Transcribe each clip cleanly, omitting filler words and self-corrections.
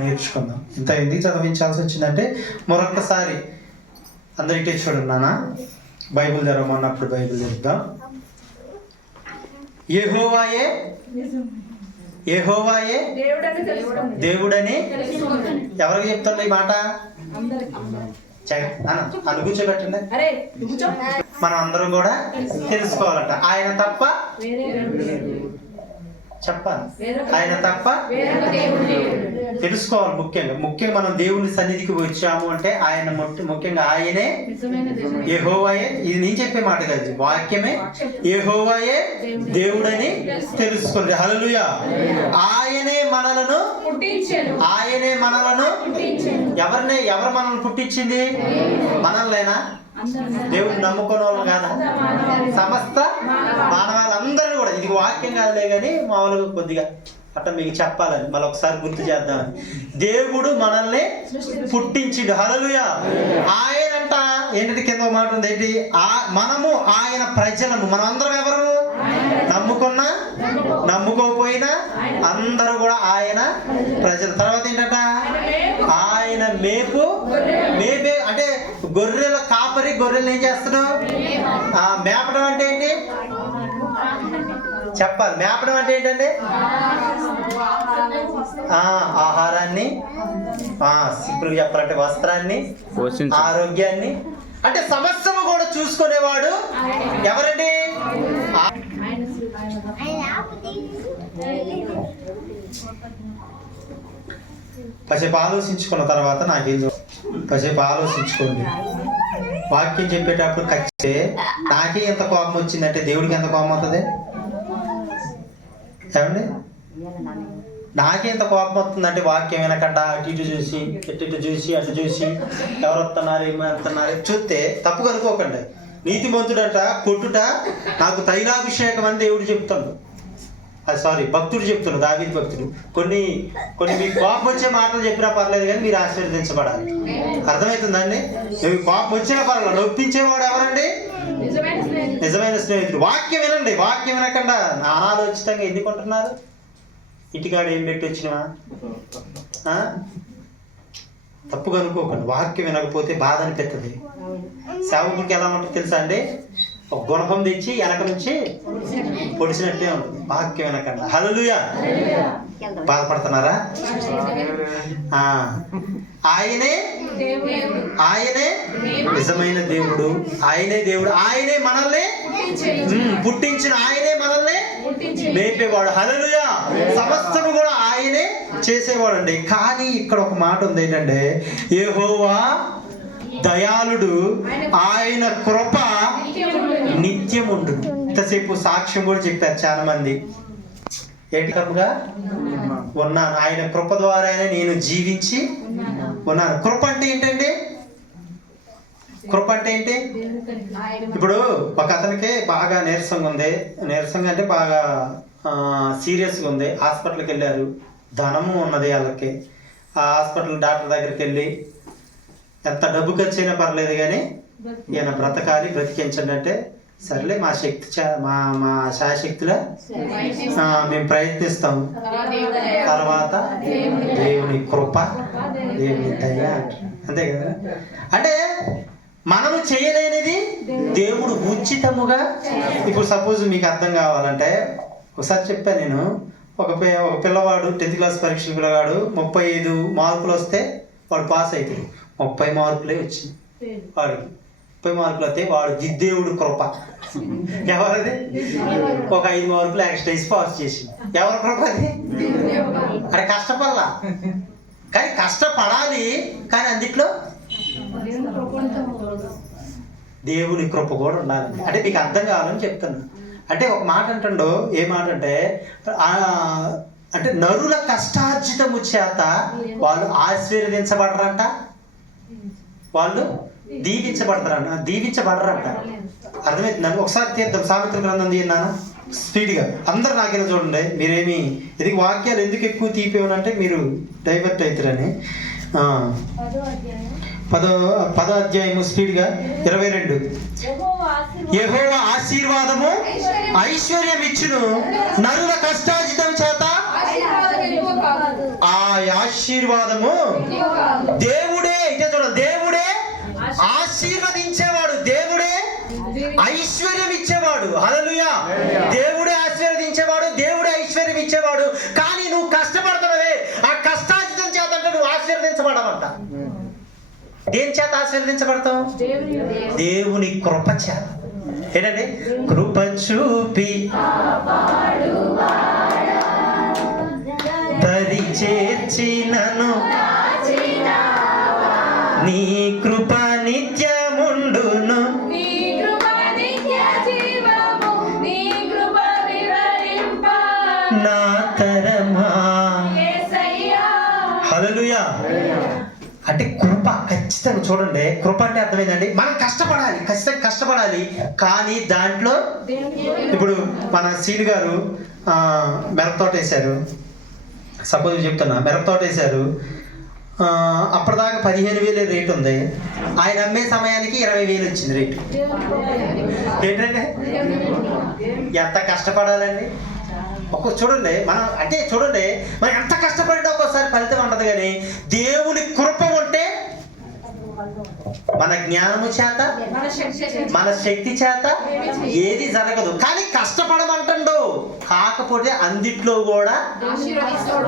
నేర్చుకుందాం. ఇంత ఎందుకు చదివించాల్సి వచ్చిందంటే మరొక్కసారి అందరికీ చూడండి నాన్న, బైబిల్ తెరవమన్నప్పుడు బైబిల్ తెరుద్దాం. యెహోవాయే దేవుడని ఎవరికి చెప్తాను ఈ మాట? కూర్చోబెట్టండి. మనం అందరం కూడా తెలుసుకోవాలట. ఆయన తప్ప చెప్పాలి, ఆయన తప్ప తెలుసుకోవాలి. ముఖ్యంగా మనం దేవుని సన్నిధికి వచ్చాము అంటే ఆయన ముఖ్యంగా ఆయనే యెహోవాయే. ఇది నేను చెప్పే మాట కాదు, వాక్యమే. యెహోవాయే దేవుడని తెలుసుకోండి. హల్లెలూయా. ఆయనే మనలను ఎవరు మనల్ని పుట్టించింది? మనల్నేనా? దేవుడు నమ్ముకున్న వాళ్ళు కాదా? సమస్త మానవాళ్ళందరూ కూడా. ఇది వాక్యం కాదులే కానీ మామూలుగా కొద్దిగా అట్లా మీకు చెప్పాలని మళ్ళీ ఒకసారి గుర్తు చేద్దామని. దేవుడు మనల్ని పుట్టించిండు. హల్లెలూయా. ఆయనంట ఏంటంటే కింద మాట ఉంది ఏంటి? మనము ఆయన ప్రజలము. మనం అందరం ఎవరు? నమ్ముకున్నా నమ్ముకోకపోయినా అందరూ కూడా ఆయన ప్రజలు. తర్వాత ఏంటంట? ఆయన మేపే అంటే గొర్రెల కాపరి. గొర్రెలు ఏం చేస్తాడు? మేపడం అంటే ఏంటి చెప్పాలి. మేపడం అంటే ఏంటండి? ఆహారాన్ని, ఇప్పుడు చెప్పాలంటే వస్త్రాన్ని, ఆరోగ్యాన్ని, అంటే సమస్తము కూడా చూసుకునేవాడు ఎవరండి? కాసేపు ఆలోచించుకున్న తర్వాత కాసేపు ఆలోచించుకోండి. వాక్యం చెప్పేటప్పుడు ఖచ్చితంగా నాకే ఎంత కోపం వచ్చిందంటే దేవుడికి ఎంత కోపం అవుతుంది ఏమండి? నాకే ఎంత కోపం వస్తుందంటే వాక్యం వినకుండా అటు ఇటు చూసి అటు చూసి ఎవరు వస్తున్నారు ఏమి వస్తున్నారు చూస్తే తప్పు కనుక్కోకండి. నీతిమంతుడంట కొట్టుట నాకు తైలాభిషేకం అని దేవుడు చెప్తాడు. భక్తుడు చెప్తున్నాడు, దావీదు భక్తుడు. కొన్ని మీకు కోపం వచ్చే మాటలు చెప్పినా పర్లేదు కానీ మీరు ఆశీర్వదించబడాలి. అర్థమవుతుందండి? మీకు కోపం వచ్చినా పర్లేదు, నొప్పించేవాడు ఎవరండి? నిజమైన స్నేహితుడు. వాక్యం వినండి. వాక్యం వినకుండా అనాలోచితంగా ఎందుకుంటున్నారు? ఇంటికాడ ఏం పెట్టి వచ్చినవా? తప్పు కనుక్కోకండి. వాక్యం వినకపోతే బాధ అనిపిస్తుంది. సేవకుడికి ఎలా ఉంటుంది తెలుసా అండి? ఒక గుణపం తెచ్చి వెనక నుంచి పొడిచినట్టే ఉంటుంది వాక్యం వినకుండా. హల్లెలూయా. బాధపడుతున్నారా? ఆయనే నిజమైన దేవుడు. ఆయనే మనల్ని పుట్టించిన, ఆయనే మనల్ని మేపేవాడు. హల్లెలూయా. సమస్తము కూడా ఆయనే చేసేవాడు అండి. కానీ ఇక్కడ ఒక మాట ఉంది ఏంటంటే, యెహోవా దయాళుడు, ఆయన కృప నిత్యముండు. ఇంతసేపు సాక్ష్యం కూడా చెప్పారు చాలా మంది. ఏటికముగా ఉన్నాను, ఆయన కృప ద్వారానే నేను జీవించి ఉన్నాను. కృప అంటే ఏంటండి? కృప అంటే ఏంటి? ఇప్పుడు ఒక అతనికి బాగా నీరసంగా అంటే బాగా సీరియస్గా ఉంది. హాస్పిటల్కి వెళ్ళారు. ధనము ఉన్నది వాళ్ళకి. ఆ హాస్పిటల్ డాక్టర్ దగ్గరికి వెళ్ళి ఎంత డబ్బు ఖర్చు అయినా పర్లేదు కానీ ఈయన బ్రతకాలి, బ్రతికించండి అంటే సర్లే మా శాయశక్తిలో మేము ప్రయత్నిస్తాము. తర్వాత దేవుని కృప, దేవుని దయ అంతే కదా. అంటే మనము చేయలేనిది దేవుడు ఉచితముగా. ఇప్పుడు సపోజ్ మీకు అర్థం కావాలంటే ఒకసారి చెప్పాను నేను. ఒక పిల్లవాడు 10th క్లాస్ పరీక్షలు పిల్లవాడు 35 మార్కులు వస్తే వాడు పాస్ అవుతాడు. 30 మార్కులే వచ్చింది వాడికి. 30 మార్కులు వస్తే వాడు దేవుడు కృప. ఎవరది? ఒక 5 మార్కులు ఎక్స్ట్రా పాస్ చేసింది. ఎవరి కృప అది? అరే కష్టపడాల, కానీ కష్టపడాలి, కానీ అందుట్లో దేవుని కృప కూడా ఉండాలి. అంటే మీకు అర్థం కావాలని చెప్తాను. అంటే ఒక మాట అంటుండో, ఏ మాట అంటే నరుల కష్టార్జితము చేత వాళ్ళు ఆశీర్వదించబడరంట, వాళ్ళు దీవించబడరంట. అర్థమవుతుందండి? ఒకసారి తీద్దాం. సామెతల గ్రంథం తీయన్నాను స్పీడ్గా. అందరు నాకేనా చూడండి. మీరేమి ఇది వాక్యాలు ఎందుకు ఎక్కువ తీపేమనంటే మీరు డైవర్ట్ అవుతారని. 10వ అధ్యాయము స్పీడ్గా 22. యెహోవా ఆశీర్వాదము ఐశ్వర్యం ఇచ్చును, నరుల కష్టార్జితం చేత ఆ ఆశీర్వాదము దేవుడే, ఇదే చూడండి, దేవుడే ఆశీర్వదించేవాడు, దేవుడే ఐశ్వర్యం ఇచ్చేవాడు. హల్లెలూయా. దేవుడే ఆశీర్వదించేవాడు, దేవుడే ఐశ్వర్యం ఇచ్చేవాడు. కానీ నువ్వు కష్టపడుతున్నావే, ఆ కష్టార్జితం చేత అంటే నువ్వు ఆశీర్వదించబడమంట. దేని చేత ఆశీర్వదించబడతావు? దేవుని కృప చేత. ఏంటండి? కృప చూపి దరి చేర్చినను నీ కృప నిత్యముండును, నా తరమా. హల్లెలూయా. అంటే కృప ఖచ్చితంగా చూడండి, కృప అంటే అర్థమైందండి, మనం కష్టపడాలి, ఖచ్చితంగా కష్టపడాలి. కానీ దాంట్లో ఇప్పుడు మన సీని గారు మిరపతోట వేశారు, సపోజ్ చెప్తున్నా, మిరపతోట వేశారు. అప్పటిదాకా 15,000 రేటు ఉంది, ఆయన అమ్మే సమయానికి 20,000 వచ్చింది రేటు. ఏంటంటే ఎంత కష్టపడాలండి. చూడండి, మనం అంటే చూడండి, మనం ఎంత కష్టపడినా ఒక్కోసారి ఫలితం ఉండదు. కానీ దేవుని కృప ఉంటే మన జ్ఞానము చేత, మన శక్తి చేత ఏది జరగదు. కానీ కష్టపడమంటుండో, కాకపోతే అందిట్లో కూడా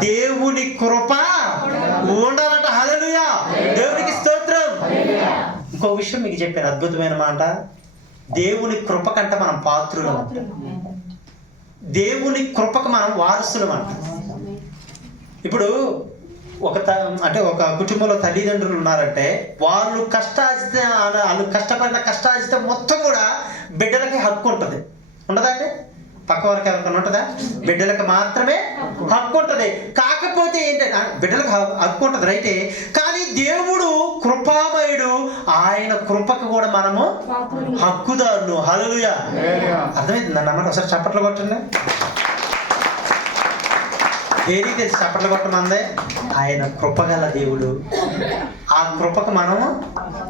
దేవుని కృప ఉండాలంట. హల్లెలూయా. దేవునికి స్తోత్రం. ఇంకో విషయం మీకు చెప్పాను, అద్భుతమైన మాట. దేవుని కృప కంటే మనం పాత్రులం అంట. దేవుని కృపకు మనం వారసులం అంట. ఇప్పుడు అంటే ఒక కుటుంబంలో తల్లిదండ్రులు ఉన్నారంటే వాళ్ళు కష్టపడిన కష్టార్జితం మొత్తం కూడా బిడ్డలకి హక్కు ఉంటుంది. ఉండదా అంటే పక్క వారికి ఎవరికైనా ఉంటుందా? బిడ్డలకు మాత్రమే హక్కు ఉంటుంది. కాకపోతే ఏంటంటే బిడ్డలకు హక్కు ఉంటుంది రైటే, కానీ దేవుడు కృపామయుడు, ఆయన కృపకు కూడా మనము హక్కుదారులు. హల్లెలూయా. అర్థమైంది అన్నమాట. ఒకసారి చప్పట్లు కొట్టండి. ఏది తెలిసి చప్పట్లు కొట్టమందే? ఆయన కృపగల దేవుడు. ఆ కృపకు మనము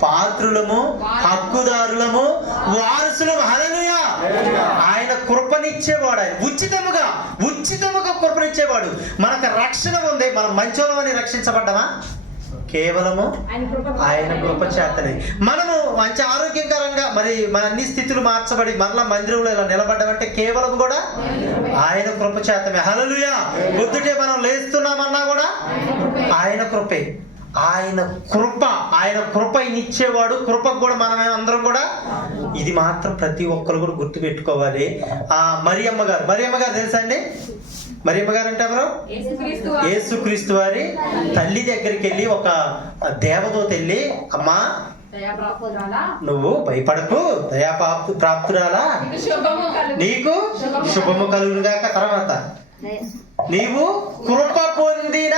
పాత్రులము, హక్కుదారులము, వారసులము. హల్లెలూయా. ఆయన కృపనిచ్చేవాడు, ఆయన ఉచితముగా కృపనిచ్చేవాడు. మనకు రక్షణ ఉంది, మనం మంచోళమని రక్షించబడ్డామా? కేవలము ఆయన కృప చేతనే. మనము మంచి ఆరోగ్యకరంగా మరి మన అన్ని స్థితులు మార్చబడి మరలా మందిరంలో ఇలా నిలబడ్డామంటే కేవలం కూడా ఆయన కృప చేతమే. హల్లెలూయా. పొద్దుటే మనం లేస్తున్నామన్నా కూడా ఆయన కృపే. ఆయన కృప ఇచ్చేవాడు. కృపకు కూడా మనం అందరం కూడా, ఇది మాత్రం ప్రతి ఒక్కరు కూడా గుర్తు పెట్టుకోవాలి. మరియమ్మ గారు తెలుసా అండి? మరియమ్మ గారు అంటే ఎవరు? యేసుక్రీస్తు వారి తల్లి దగ్గరికి వెళ్ళి ఒక దేవదూత వెళ్ళి, అమ్మా నువ్వు భయపడకు, దయాప్రాప్తురాలా, నీకు శుభము కలుగుగాక. తర్వాత నీవు కృప పొందిన,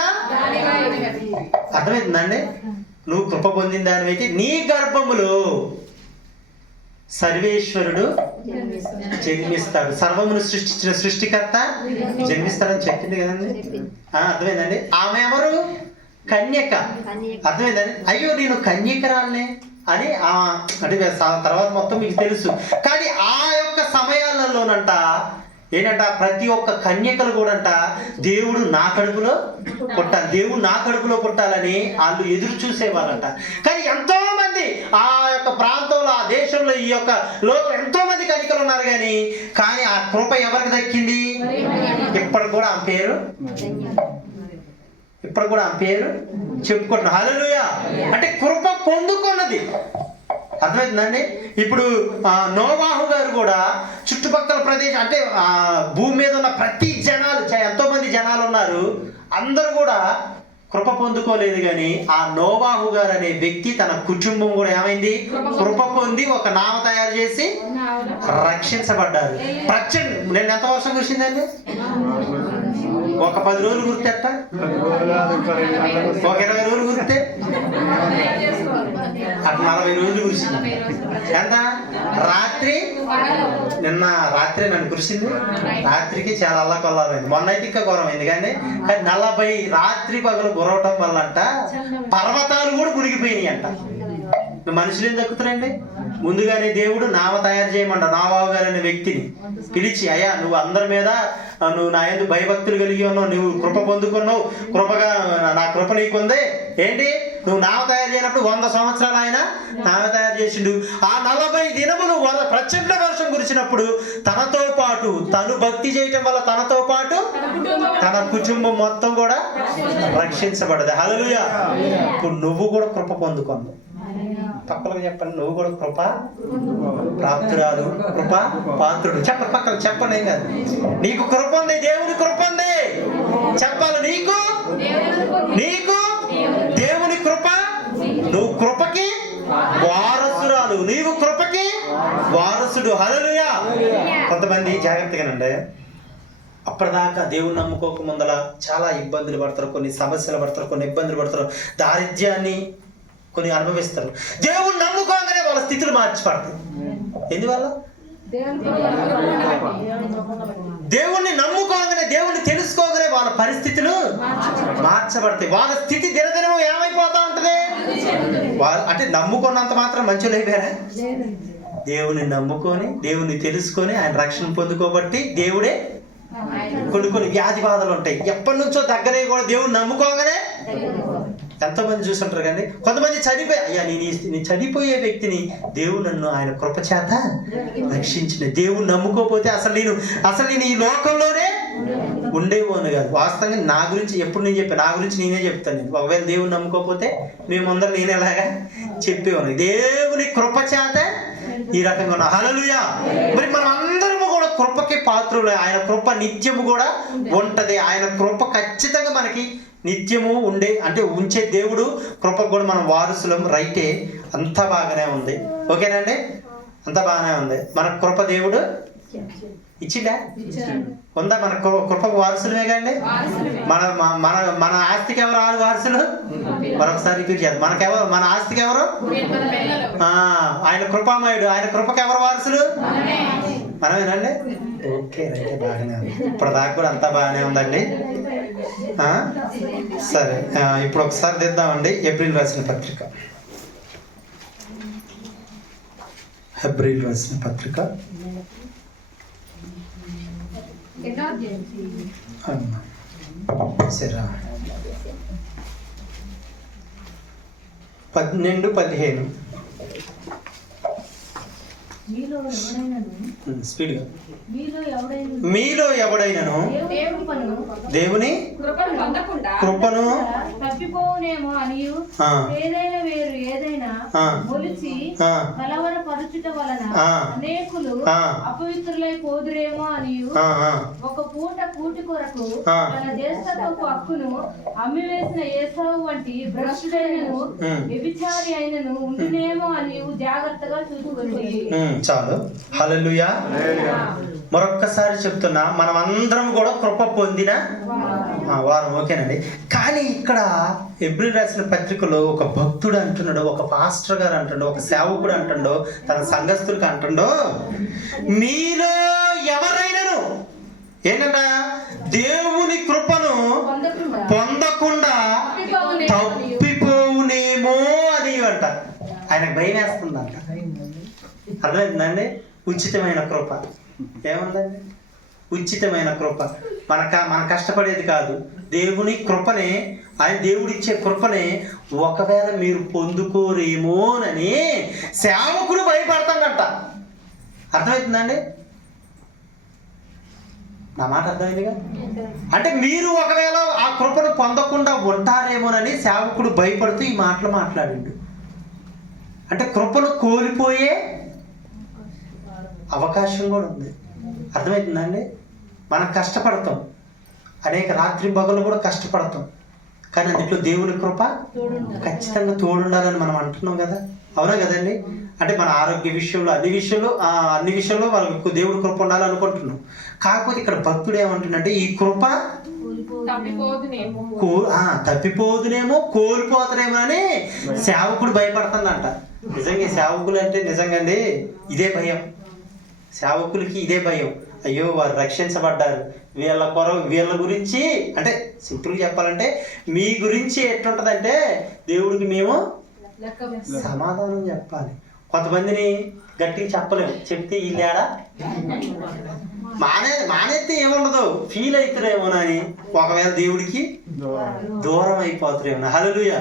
అర్థమవుతుందండి? నువ్వు కృప పొందిన దానివైతే నీ గర్భములో సర్వేశ్వరుడు జన్మిస్తాడు. సర్వమును సృష్టించిన సృష్టికర్త జన్మిస్తాడని చెప్పింది కదండి. అర్థమైందండి? ఆమె ఎవరు? కన్యక. అర్థమైందండి? అయ్యో నేను కన్యకరాలనే అని అంటే తర్వాత మొత్తం మీకు తెలుసు. కానీ ఆ యొక్క సమయాలలోనంట ఏంటంట, ప్రతి ఒక్క కన్యకలు కూడా అంట దేవుడు నా కడుపులో పుట్టాలని వాళ్ళు ఎదురు చూసేవాళ్ళంట. కానీ ఎంతో మంది ఆ యొక్క ప్రాంతంలో, ఆ దేశంలో, ఈ యొక్క లోకం ఎంతో మంది కన్యకలు ఉన్నారు. కానీ ఆ కృప ఎవరికి దక్కింది? ఇప్పుడు కూడా ఆమె పేరు చెప్పుకుంటున్నా. హల్లెలూయా. అంటే కృప పొందుకున్నది. అర్థమవుతుందండి? ఇప్పుడు నోవాహు గారు కూడా చుట్టుపక్కల ప్రదేశం అంటే భూమి మీద ఉన్న ప్రతి జనాలు, ఎంతో మంది జనాలు ఉన్నారు, అందరూ కూడా కృప పొందుకోలేదు. కానీ ఆ నోవాహు గారు అనే వ్యక్తి, తన కుటుంబం కూడా ఏమైంది? కృప పొంది ఒక నావ తయారు చేసి రక్షించబడ్డారు. నేను ఎంత వర్షం కురిసిందండి? ఒక 10 రోజులు గుర్తెట్ట, ఒక 20 రోజులు గుర్తే, అటు 40 రోజులు కురిసింది. ఎంత? నిన్న రాత్రి నన్ను కురిసింది. రాత్రికి చాలా అల్లకొల్లారైంది. మొన్న అయితే ఇంకా ఘోరమైంది. కానీ 40 రాత్రి పగలు గురవటం వల్ల అంట పర్వతాలు కూడా మునిగిపోయినాయి అంట. మనుషులు ఏం దక్కుతారండి? ముందుగానే దేవుడు నావ తయారు చేయమంట నావావు గారు అనే వ్యక్తిని పిలిచి, అయ్యా నువ్వు అందరి మీద నువ్వు నా యందు భయభక్తులు కలిగి ఉన్నావు, నువ్వు కృప పొందుకున్నావు, కృపగా నా కృప నీకుంది, ఏంటి నువ్వు నావ తయారు చేయనప్పుడు 100 సంవత్సరాలు ఆయన నావ తయారు చేసిండు. ఆ 40 దినములు ప్రచండ వర్షం కురిచినప్పుడు తనతో పాటు తను భక్తి చేయటం వల్ల తనతో పాటు తన కుటుంబం మొత్తం కూడా రక్షించబడదు. హల్లెలూయా. ఇప్పుడు నువ్వు కూడా కృప పొందుకున్నావు. పక్కలకు చెప్పండి, నువ్వు కూడా కృప ప్రాప్తురాలు, కృప పాత్రుడు. పక్కన చెప్పండి, ఏం కాదు. నీకు కృప ఉంది, దేవుని కృప ఉంది చెప్పాలి. నీకు దేవుని కృప, నువ్వు కృపకి వారసురాలు, నీవు కృపకి వారసుడు. హల్లెలూయా. కొంతమంది జాగ్రత్తగానండి, అప్పటిదాకా దేవుని నమ్ముకోక ముందల చాలా ఇబ్బందులు పడతారు, కొన్ని సమస్యలు పడతారు, కొన్ని ఇబ్బందులు పడతారు, దారిద్ర్యాన్ని కొన్ని అనుభవిస్తారు. దేవుని నమ్ముకోగానే వాళ్ళ స్థితులు మార్చిపడతాయి. ఎందువల్ల? దేవుణ్ణి నమ్ముకోగానే, దేవుణ్ణి తెలుసుకోగానే వాళ్ళ పరిస్థితులు మార్చబడతాయి. వాళ్ళ స్థితి దినదినము ఏమైపోతా ఉంటది? అంటే నమ్ముకున్నంత మాత్రం మంచులు అయిపోయారా? దేవుని నమ్ముకొని, దేవుని తెలుసుకొని ఆయన రక్షణ పొందుకోబట్టి దేవుడే కొన్ని వ్యాధి బాధలు ఉంటాయి. ఎప్పటి నుంచో దగ్గరే కూడా దేవుని నమ్ముకోగానే ఎంతోమంది చూస్తుంటారు కానీ కొంతమంది చనిపోయి, అయ్యా నేను చనిపోయే వ్యక్తిని దేవుడు నన్ను ఆయన కృప చేత రక్షించిన. దేవుని నమ్ముకోకపోతే అసలు నేను ఈ లోకంలోనే ఉండేవాను కాదు. వాస్తవంగా నా గురించి ఎప్పుడు నేను చెప్పాను, నా గురించి నేనే చెప్తాను. నేను ఒకవేళ దేవుని నమ్ముకోకపోతే మేమందరం నేను ఎలాగా చెప్పేవాను. దేవుని కృప చేత ఈ రకంగా ఉన్నా. హల్లెలూయా. మరి మనం అందరము కూడా కృపకి పాత్రులు. ఆయన కృప నిత్యము కూడా ఉంటది. ఆయన కృప ఖచ్చితంగా మనకి నిత్యము ఉంచే దేవుడు కృపకు కూడా మనం వారసులం. రైటే, అంతా బాగానే ఉంది. ఓకేనండి, అంతా బాగానే ఉంది. మన కృప దేవుడు ఇచ్చిందా? ఉందా? మన కృపకు వారసులమే కండి. మన ఆస్తికి ఎవరు వారసులు? మరొకసారి రిపీట్ చేద్దాం. మన ఆస్తికి ఎవరు? ఆయన కృపామయుడు. ఆయన కృపకి ఎవరు వారసులు? మనమేనండి. ఓకే, రైతే, బాగానే ఉంది. ఇప్పుడు దాకా కూడా అంతా బాగానే ఉందండి. సరే, ఇప్పుడు ఒకసారి తెద్దామండి ఏప్రిల్ రాసిన పత్రిక. ఏప్రిల్ రాసిన పత్రిక సరే 12-15 స్పీడ్గా. మీలో ఎవడైనను దేవుని కృపను తప్పిపోవునేమో అనియు ఏదైనా వేరు ఏదైనా మొలిచి కలవరపరచుట వలన అనేకులు అపవిత్రులై పోదురేమో అనియు ఒక పూట కూటి కొరకు తన జ్యేష్ఠత్వపు హక్కును అమ్మివేసిన ఏసావు వంటి భ్రష్టుడైనను వ్యభిచారి అయినను ఉండునేమో అనియు జాగ్రత్తగా చూసుకొని. చాలు. హల్లెలూయా. మరొక్కసారి చెప్తున్నా, మనం అందరం కూడా కృప పొందిన వారం. ఓకేనండి. కానీ ఇక్కడ ఏప్రిల్ రాసిన పత్రికలో ఒక భక్తుడు అంటున్నాడు, ఒక పాస్టర్ గారు అంటుండో, ఒక సేవకుడు అంటుండో, తన సంఘస్థుడికి అంటుండో, మీలో ఎవరైనాను ఏంటంట దేవుని కృపను పొందకుండా తప్పిపోవునేమో అని అంట. ఆయనకు భయం వేస్తుందంట. అర్థమైందండి? ఉచితమైన కృప ఏముందండి? ఉచితమైన కృప. మన కష్టపడేది కాదు. దేవుని కృపనే, ఆయన దేవుడిచ్చే కృపనే ఒకవేళ మీరు పొందుకోరేమోనని సేవకుడు భయపడతాడంట. అర్థమవుతుందండి? నా మాట అర్థమైందిగా? అంటే మీరు ఒకవేళ ఆ కృపను పొందకుండా ఉంటారేమోనని సేవకుడు భయపడుతూ ఈ మాటలు మాట్లాడిండు. అంటే కృపను కోల్పోయే అవకాశం కూడా ఉంది. అర్థమవుతుందండి? మనం కష్టపడతాం, అనేక రాత్రి పగలు కూడా కష్టపడతాం, కానీ అందులో దేవుని కృప ఖచ్చితంగా తోడుండాలని మనం అంటున్నాం కదా. అవునా కదండి? అంటే మన ఆరోగ్య విషయంలో అన్ని విషయంలో వాళ్ళకు దేవుడి కృప ఉండాలనుకుంటున్నాం. కాకపోతే ఇక్కడ భక్తుడు ఏమంటున్నాడంటే ఈ కృప తప్పిపోదునేమో, కోల్పోతానేమో అని సేవకుడు భయపడుతుందంట. నిజంగా సేవకులు అంటే నిజంగా అండి ఇదే భయం. సేవకులకి ఇదే భయం. అయ్యో వారు రక్షించబడ్డారు, వీళ్ళ గురించి అంటే సింపుల్గా చెప్పాలంటే మీ గురించి ఎట్లుంటుందంటే దేవుడికి మేము సమాధానం చెప్పాలి. కొంతమందిని గట్టిగా చెప్పలేము, చెప్తే వీళ్ళేడా మానేస్తే ఏముండదు, ఫీల్ అవుతారేమోనని, ఒకవేళ దేవుడికి దూరం అయిపోతారేమో. హల్లెలూయా.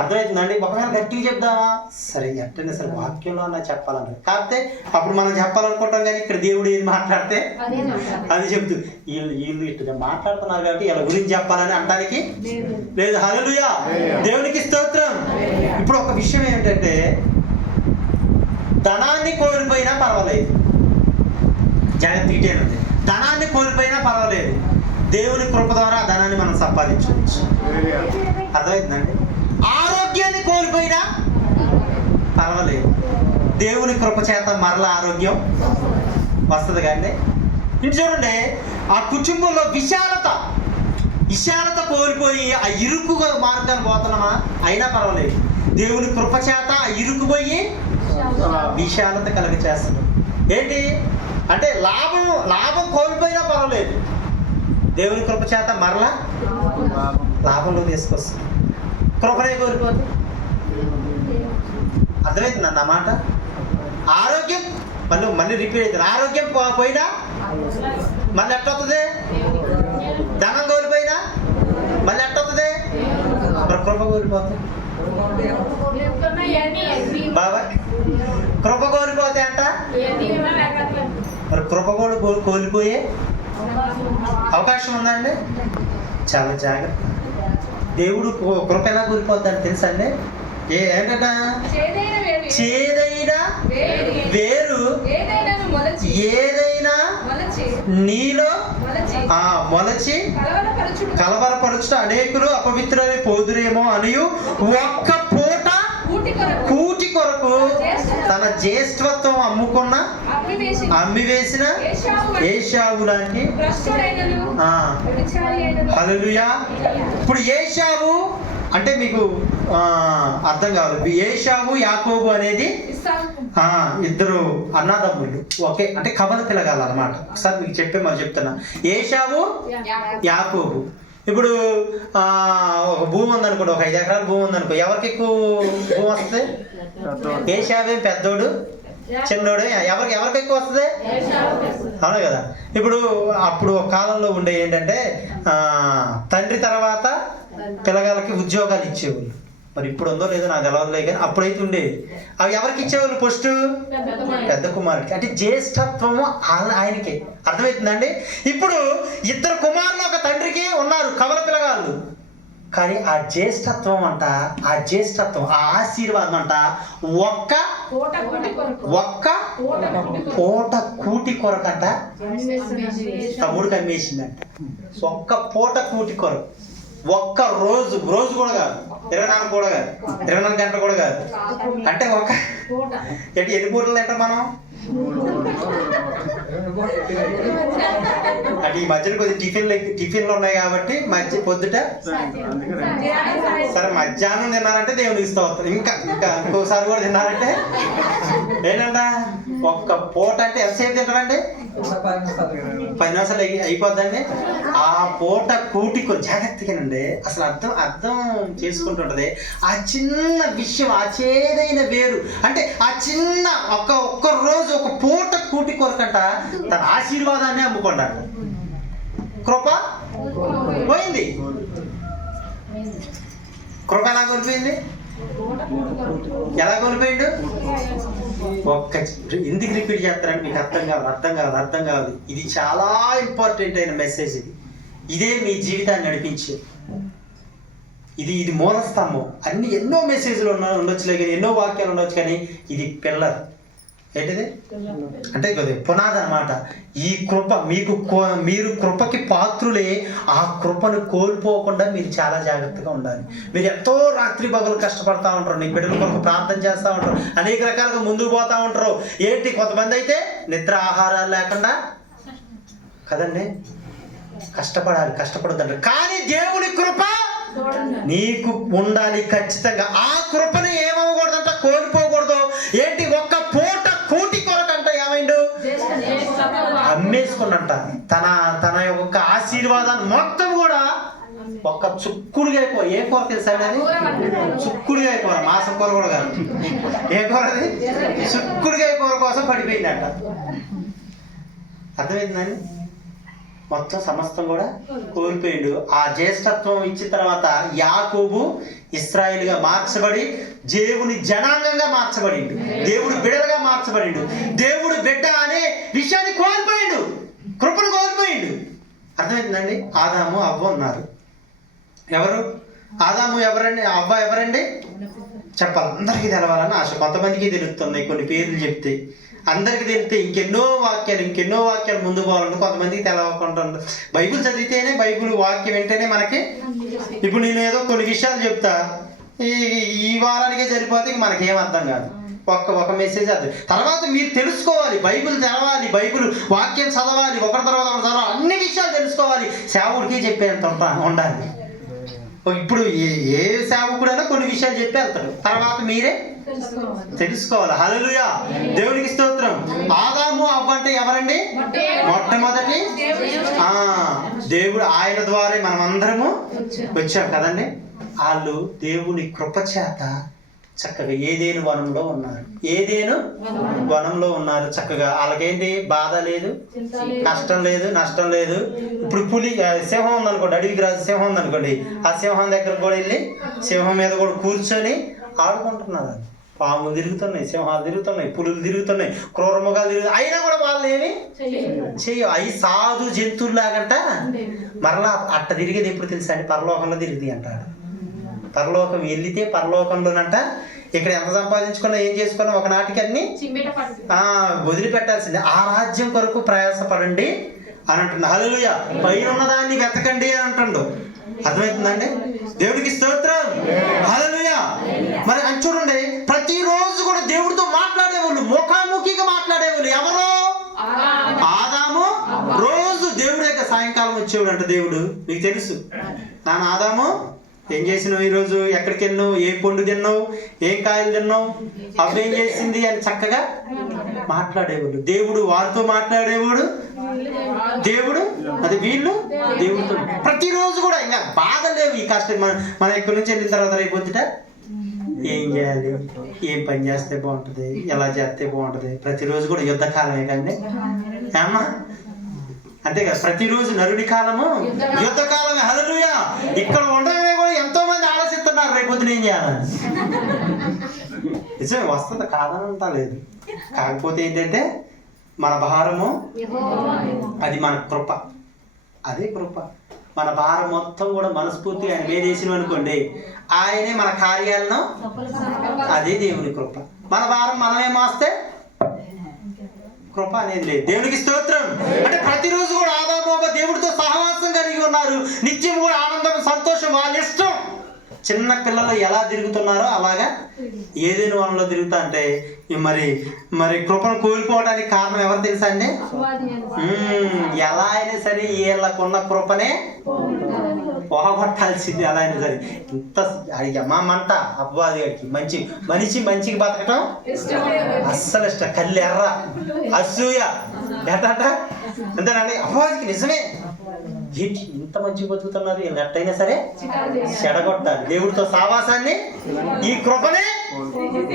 అర్థమవుతుందండి. ఒకవేళ గట్టిగా చెప్దామా, సరే ఎట్టనే సరే వాక్యంలో అన్నా చెప్పాలంటే, కాకపోతే అప్పుడు మనం చెప్పాలనుకుంటాం, కానీ ఇక్కడ దేవుడు ఏది మాట్లాడితే అది చెప్తూ వీళ్ళు ఇట్లా మాట్లాడుతున్నారు కాబట్టి ఇలా గురించి చెప్పాలని అనడానికి లేదు. హల్లెలూయా. దేవునికి స్తోత్రం. ఇప్పుడు ఒక విషయం ఏంటంటే, ధనాన్ని కోల్పోయినా పర్వాలేదు, జాగ్రత్త ఇటేనండి. ధనాన్ని కోల్పోయినా పర్వాలేదు, దేవుని కృప ద్వారా ఆ ధనాన్ని మనం సంపాదించవచ్చు. అర్థమవుతుందండి. ఆరోగ్యాన్ని కోల్పోయినా పర్వాలేదు, దేవుని కృప చేత మరలా ఆరోగ్యం వస్తుంది. కానీ ఇంటి చూడండి, ఆ కుటుంబంలో విశాలత కోల్పోయి ఆ ఇరుకు మార్గాన్ని పోతున్నామా, అయినా పర్వాలేదు, దేవుని కృప చేత ఆ ఇరుకుపోయి విశాలత కలుగ చేస్తుంది. ఏంటి అంటే లాభం కోల్పోయినా పర్వాలేదు, దేవుని కృప చేత మరలా లాభంలో తీసుకొస్తుంది. కృపనే కోల్పోతుంది. అర్థమవుతుంది అన్న మాట. ఆరోగ్యం మళ్ళీ రిపీట్ అవుతుంది. ఆరోగ్యం పోయినా మళ్ళీ ఎట్టవుతుంది, ధనం కోల్పోయినా మళ్ళీ ఎట్టవుతుంది, మరి కృప కోల్పోతుంది. బాబా కృప కోల్పోతే అంట, మరి కృప కోల్పోయే అవకాశం ఉందండి. చాలా జాగ్రత్త. దేవుడు కృప ఎలా కోల్పోద్దని తెలుసా అండి? ఏంటంట, చేదైన వేరు ఏదైనా నీలో మొలచి కలవరపరచుట అనేకులు అపవిత్రులని పోదురేమో అనియు ఒక్క పూట కూటి కొరకు తన జ్యేష్ఠత్వం అమ్మివేసిన ఏశావు లాంటి. హల్లెలూయా. ఇప్పుడు ఏశావు అంటే మీకు అర్థం కావాలి. ఏశావు యాకోబు అనేది ఇద్దరు అన్నదమ్ముళ్ళు, ఓకే, అంటే కబల పిల్లగాలు అన్నమాట. ఒకసారి మీకు మరి చెప్తున్నా. ఏశావు యాకోబు. ఇప్పుడు ఒక భూమి ఉందనుకోండి, ఒక 5 ఎకరాల భూమి ఉందనుకో, ఎవరికి ఎక్కువ భూమి వస్తుంది? ఏశావే పెద్దోడు, చిన్నోడు ఎవరికి ఎక్కువ వస్తుంది? అవును కదా. అప్పుడు ఒక కాలంలో ఉండే ఏంటంటే, తండ్రి తర్వాత పిల్లగాళ్ళకి ఉద్యోగాలు ఇచ్చేవాళ్ళు. మరి ఇప్పుడు ఉందో లేదో నాకు తెలవదులే, కానీ అప్పుడైతే ఉండేది. అవి ఎవరికి ఇచ్చేవాళ్ళు? ఫస్ట్ పెద్ద కుమారుడికి, అంటే జ్యేష్ఠత్వము ఆయనకి. అర్థమవుతుందండి. ఇప్పుడు 2 కుమారులు ఒక తండ్రికి ఉన్నారు, కవల పిల్లగాళ్ళు. కానీ ఆ జ్యేష్ఠత్వం అంట, ఆ ఆశీర్వాదం అంట ఒక్క పూట కూటి కొరకంట తమ్ముడికి అమ్మేసిందంట. ఒక్క పూట కూటి కొరకు, ఒక్క రోజు కూడా కాదు, 24 కూడా కాదు, 24 గంటలు కూడా కాదు, అంటే ఎన్ని పూటలు తింటాం మనం? అంటే ఈ మధ్యలో కొద్దిగా టిఫిన్లు ఉన్నాయి కాబట్టి పొద్దుట సరే మధ్యాహ్నం తిన్నారంటే దేవుని స్తోత్రం, ఇంకా ఇంకోసారి కూడా తిన్నారంటే ఏంటంట ఒక్క పూట అంటే ఎంతసేపు తింటారండి? 10 నిమిషాలు అయిపోద్దండి. ఆ పూట కూటికి జాగ్రత్తగానండి. అసలు అర్థం చేసుకుంటుంటది. ఆ చిన్న విషయం, ఆ చేదైన వేరు అంటే ఆ చిన్న ఒక్క రోజు ఒక పూట కూటి కొరకంట తన ఆశీర్వాదాన్ని అమ్ముకున్నాడు. కృప పోయింది. కృప ఎలా కోల్పోయింది? ఎలా కోల్పోయిండు? ఎందుకు రిపీట్ చేస్తారని మీకు అర్థం కాదు. ఇది చాలా ఇంపార్టెంట్ అయిన మెసేజ్. ఇదే మీ జీవితాన్ని నడిపించే ఇది మూల స్తంభం. ఎన్నో మెసేజ్లు ఉండొచ్చులే కానీ, ఎన్నో వాక్యాలు ఉండొచ్చు, కానీ ఇది పిల్లర్. ఏంటిది అంటే పునాది అన్నమాట. ఈ కృప మీరు కృపకి పాత్రులే. ఆ కృపను కోల్పోకుండా మీరు చాలా జాగ్రత్తగా ఉండాలి. మీరు ఎంతో రాత్రి పగలు కష్టపడతా ఉంటారు, నీ బిడ్డల కొరకు ప్రార్థన చేస్తూ ఉంటారు, అనేక రకాలుగా ముందుకు పోతా ఉంటారు. ఏంటి కొంతమంది అయితే నిద్ర ఆహారాలు లేకుండా కదండి కష్టపడద్దండి. కానీ దేవుని కృప నీకు ఉండాలి ఖచ్చితంగా. ఆ కృపను ఏమవ్వకూడదంట, కోల్పోకూడదు. ఏంటి ఒక్క పూట కూటి కొరకంట ఏమైండు? అమ్మేసుకున్నంట. తన యొక్క ఆశీర్వాదాన్ని మొత్తం కూడా ఒక్క చుక్కుడుగా కూర. ఏ కూర తెలుసా అది? చుక్కుడుగా కూర. మాసం కూర కూడా కాదు. ఏ కూర అది? చుక్కుడుగా కూర కోసం పడిపోయిందట. అర్థమైందండి? మొత్తం సమస్తం కూడా కోల్పోయిండు. ఆ జ్యేష్ఠత్వం ఇచ్చిన తర్వాత యాకోబు ఇశ్రాయేలుగా మార్చబడి దేవుని జనాంగంగా మార్చబడిండు. దేవుడు బిడ్డలుగా మార్చబడిండు. దేవుడు బిడ్డ అనే విషయాన్ని కోల్పోయిండు. కృపను కోల్పోయిండు. అర్థమైందండి? ఆదాము అవ్వ ఉన్నారు. ఎవరు ఆదాము? ఎవరండి? అవ్వ ఎవరండి? చెప్పాలి. అందరికీ తెలవాలని ఆశ. కొంతమందికి తెలుస్తుంది. కొన్ని పేర్లు చెప్తే అందరికి తెలిస్తే ఇంకెన్నో వాక్యాలు ముందు పోవాలంటే కొంతమందికి తెలవకుండా. బైబిల్ చదివితేనే, బైబిల్ వాక్యం వింటేనే మనకి. ఇప్పుడు నేను ఏదో కొన్ని విషయాలు చెప్తా, ఈ వారానికే సరిపోతే మనకేం అర్థం కాదు. ఒక మెసేజ్ అది. తర్వాత మీరు తెలుసుకోవాలి, బైబిల్ తెలవాలి, బైబిల్ వాక్యం చదవాలి, ఒకరి తర్వాత ఒకటి చదవాలి, అన్ని విషయాలు తెలుసుకోవాలి. సేవకుడికి చెప్పేంత ఉండాలి. ఇప్పుడు ఏ సేవకుడైనా కొన్ని విషయాలు చెప్పి వెళ్తాడు, తర్వాత మీరే తెలుసుకోవాలి. హల్లెలూయా, దేవునికి స్తోత్రం. ఆదాము అవ్వ అంటే ఎవరండి? మొట్టమొదటి దేవుడు. ఆయన ద్వారా మనం అందరము వచ్చాం కదండి. వాళ్ళు దేవుని కృప చేత చక్కగా ఏదేను వనంలో ఉన్నారు. ఏదేను వనంలో ఉన్నారు చక్కగా. వాళ్ళకేంటి బాధ లేదు, కష్టం లేదు, నష్టం లేదు. ఇప్పుడు పులి సింహం ఉందనుకోండి, అడవికి రాజు సింహం ఉందనుకోండి, ఆ సింహం దగ్గర కూడా వెళ్ళి సింహం మీద కూడా కూర్చొని ఆడుకుంటున్నారు. పాములు తిరుగుతున్నాయి, సింహాలు తిరుగుతున్నాయి, పులులు తిరుగుతున్నాయి, క్రూర మృగాలు తిరుగుతాయి. అయినా కూడా వాళ్ళు ఏమి చెయ్యవు. అవి సాధు జంతువులాగంట. మరలా అట్ట తిరిగేది ఎప్పుడు తెలుసా అండి? పరలోకంలో తిరిగింది అంటాడు. పరలోకం వెళితే పరలోకంలోనంట ఇక్కడ ఎంత సంపాదించుకున్నా ఏం చేసుకున్నా ఒకనాటికి అన్ని వదిలిపెట్టాల్సిందే. ఆ రాజ్యం కొరకు ప్రయాసపడండి అని అంటున్నా. హల్లెలూయా, పైన ఉన్నదాన్ని వెతకండి అని అంటుండు. అర్థమవుతుందండి? దేవుడికి స్తోత్రం. హల్లెలూయా. మరి అని చూడండి, ప్రతిరోజు కూడా దేవుడితో మాట్లాడేవాళ్ళు, ముఖాముఖిగా మాట్లాడేవాళ్ళు. ఎవరు? ఆదాము. రోజు దేవుడి దగ్గర సాయంకాలం వచ్చేవాడు అంట దేవుడు. మీకు తెలుసు. నాన్న ఆదాము ఏం చేసినావు ఈరోజు? ఎక్కడికి వెళ్ళినావు? ఏ పండు తిన్నావు? ఏం కాయలు తిన్నావు? అవేం చేసింది అని చక్కగా మాట్లాడేవాడు. దేవుడు వారితో మాట్లాడేవాడు. దేవుడు అది వీళ్ళు దేవుడితో ప్రతిరోజు కూడా. ఇంకా బాధ లేవు, ఈ కష్టం. మన ఇక్కడి నుంచి వెళ్ళిన తర్వాత అయిపోతుంట ఏం చేయాలి, ఏం పని చేస్తే బాగుంటుంది, ఎలా చేస్తే బాగుంటుంది. ప్రతిరోజు కూడా యుద్ధకాలమే కండి ఏమ్మా? అంతే కదా, ప్రతిరోజు నరుడి కాలము యుద్ధకాలమే. హల్లెలూయా. ఇక్కడ ఉండడమే కూడా ఎంతో మంది ఆలోచిస్తున్నారు రేపొద్దున ఏం చేయాలని. నిజమే, వస్తుంది, కాదనంతా లేదు. కాకపోతే ఏంటంటే మన భారము అది మన కృప. అదే కృప. మన భారం మొత్తం కూడా మనస్ఫూర్తిగా ఆయన వేదేసినాం అనుకోండి, ఆయనే మన కార్యాలను. అదే దేవుని కృప. మన భారం మనమే మోస్తే కృప అనేది లేదు. దేవునికి స్తోత్రం. అంటే ప్రతిరోజు కూడా ఆదాము అవ్వ దేవుడితో సహవాసం కలిగి ఉన్నారు. నిత్యం కూడా ఆనందం, సంతోషం. వాళ్ళ ఇష్టం. చిన్న పిల్లలు ఎలా తిరుగుతున్నారో అలాగా ఏదేను వనంలో తిరుగుతా. అంటే మరి కృపను కోల్పోవడానికి కారణం ఎవరు తెలుసా అండి? ఎలా అయినా సరే వీళ్ళకున్న కృపనే పోగొట్టాల్సింది. ఎలా అయినా సరే. ఇంత అడిగా మా మంట అపవాది గారికి మనిషికి బతకటం అస్సలు ఇష్టం. కళ్ళు ఎర్ర, అసూయ, ఎట్టట అంతేనండి. అపవాదికి నిజమే. ఏంటి ఇంత మంచిగా బతుకుతున్నారు, వీళ్ళు ఎట్టయినా సరే చెడగొట్టాలి. దేవుడితో సావాసాన్ని, ఈ కృపనే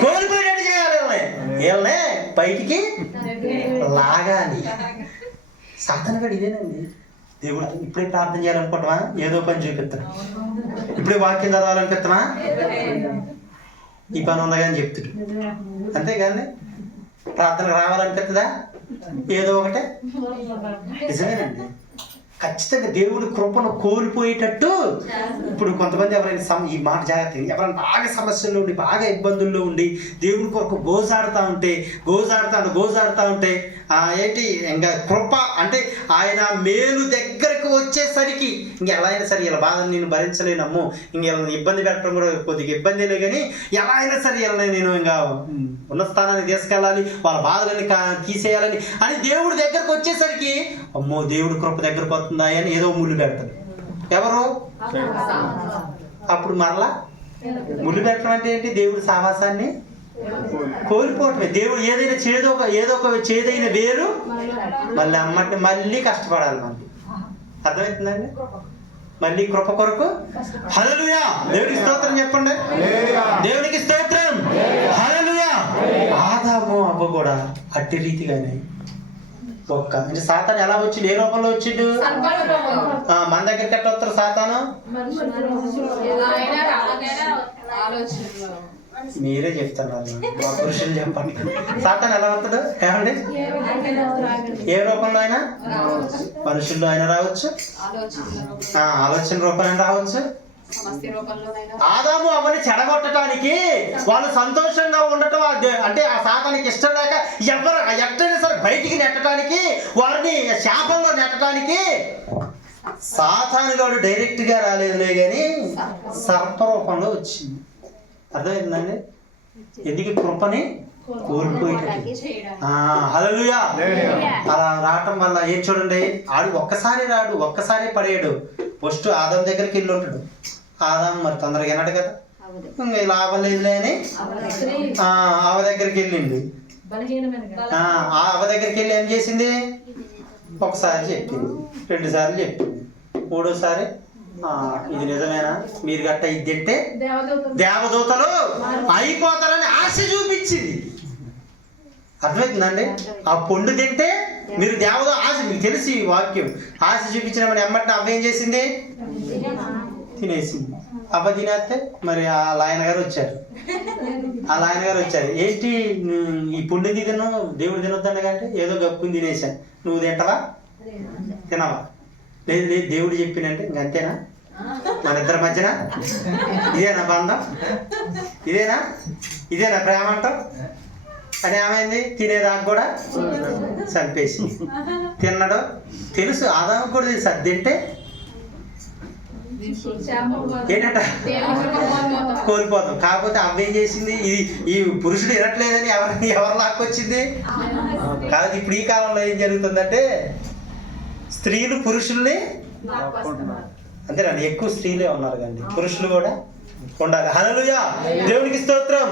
కోల్పోయేటట్టు చేయాలి. వీళ్ళనే బయటికి లాగాలి. సాధన కూడా ఇదేనండి. దేవుడు ఇప్పుడే ప్రార్థన చేయాలనుకుంటామా? ఏదో పని చూపిస్తాడు. ఇప్పుడే వాక్యం చదవాలనిపిస్తామా? ఈ పని ఉందా అని చెప్తాడు. అంతేకాని ప్రార్థనకు రావాలనిపిస్తుందా? ఏదో ఒకటే. నిజమేనండి. ఖచ్చితంగా దేవుడి కృపను కోల్పోయేటట్టు. ఇప్పుడు కొంతమంది ఎవరైనా ఈ మాట జాగ్రత్త, ఎవరైనా బాగా సమస్యల్లో ఉండి, బాగా ఇబ్బందుల్లో ఉండి దేవుడి కొరకు గోజాడుతూ ఉంటే ఏంటి ఇంకా కృప అంటే ఆయన మేలు దగ్గరకు వచ్చేసరికి ఎలా అయినా సరే ఇలా బాధను నేను భరించలేనమ్ము, ఇంక ఇబ్బంది పెట్టడం కూడా కొద్దిగా ఇబ్బందిలే, కానీ ఎలా అయినా సరే ఇలా నేను ఇంకా ఉన్న స్థానాన్ని తీసుకెళ్ళాలి, వాళ్ళ బాధలని తీసేయాలని అని దేవుడి దగ్గరకు వచ్చేసరికి అమ్మో దేవుడి కృప దగ్గరకు వస్తుందా అని ఏదో ముళ్ళు పెడతాడు. ఎవరు? అప్పుడు మరలా ముళ్ళు పెట్టడం అంటే ఏంటి? దేవుడి సావాసాన్ని కోల్పోవటమే. దేవుడు ఏదైనా ఏదో ఒక చేదైన వేరు మళ్ళీ అమ్మటి మళ్ళీ కష్టపడాలి. మనకి అర్థమవుతుందండి? మళ్ళీ కృప కొరకు. హల్లెలూయా, దేవునికి స్తోత్రం చెప్పండి. దేవునికి స్తోత్రం. హల్లెలూయా. ఆదాము అవ్వ కూడా అట్టి రీతిగానే అంటే సాతాను ఎలా వచ్చిండు, ఏ రూపంలో వచ్చిండు? మన దగ్గరికి ఎట్లా వస్తారు సాతాను? మీరే చెప్తున్నారు, మా పురుషులు చెప్పండి. సాతాను ఎలా వస్తాడు ఏమండి? ఏ రూపంలో అయినా, మనుషుల్లో అయినా రావచ్చు, ఆలోచన రూపంలో రావచ్చు. ఆదాము అవ్వని చెడగొట్టడానికి, వాళ్ళు సంతోషంగా ఉండటం అంటే ఆ సాతానికి ఇష్టం లేక ఎట్టైనా సరే బయటికి నెట్టడానికి, వారిని శాపంలో నెట్టడానికి సాతానుగాడు డైరెక్ట్ గా రాలేదులే గాని సర్ప రూపంలో వచ్చింది. అర్థమైందండి? ఎందుకు? కృపని కోల్పోయేటట్టు. హల్లెలూయా. అలా రావటం వల్ల ఏం చూడండి, ఆడు ఒక్కసారి రాడు, ఒక్కసారి పడేయడు. ఫస్ట్ ఆదాం దగ్గరికి వెళ్ళి ఉంటాడు. ఆదాం మరి తొందరగా విన్నాడు కదా, ఇంకా లాభం లేదులే అని ఆవ దగ్గరికి వెళ్ళింది. ఆవ దగ్గరికి వెళ్ళి ఏం చేసింది? ఒకసారి చెప్పింది, 2 సార్లు చెప్పింది, 3వసారి ఇది నిజమేనా, మీరు గట్ట ఇది తింటే దేవదూతలు అయిపోతారని ఆశ చూపించింది. అర్థమవుతుందండి? ఆ పండు తింటే మీరు ఆశ, మీకు తెలిసి వాక్యం, ఆశ చూపించిన ఎమ్మటి అవ్వేం చేసింది? తినేసింది. అవ్వ తినేస్తే మరి ఆ లాయన గారు వచ్చారు. ఏంటి ఈ పుండు తిన్నావు, దేవుడు తినొద్దండి కంటే ఏదో గప్పుని తినేసాను, నువ్వు తింటవా, తినవా? లేదు లేదు, దేవుడు చెప్పినంటే ఇంకంతేనా, మన ఇద్దరి మధ్యన ఇదేనా బంధం, ఇదేనా ప్రేమ అంటాం అని ఏమైంది? తినేదాకా కూడా చంపేసి తిన్నాడు. తెలుసు, ఆదాము కూడా తెలుసు అది తింటే ఏంటంట కోల్పోతాం. కాకపోతే అవ్వేం చేసింది? ఈ పురుషుడు వినట్లేదని ఎవరు లాక్కొచ్చింది కాదు. ఇప్పుడు ఈ కాలంలో ఏం జరుగుతుందంటే స్త్రీలు పురుషుల్ని అంతేనండి, ఎక్కువ స్త్రీలే ఉన్నారు కానీ పురుషులు కూడా ఉండాలి. హల్లెలూయా, దేవునికి స్తోత్రం.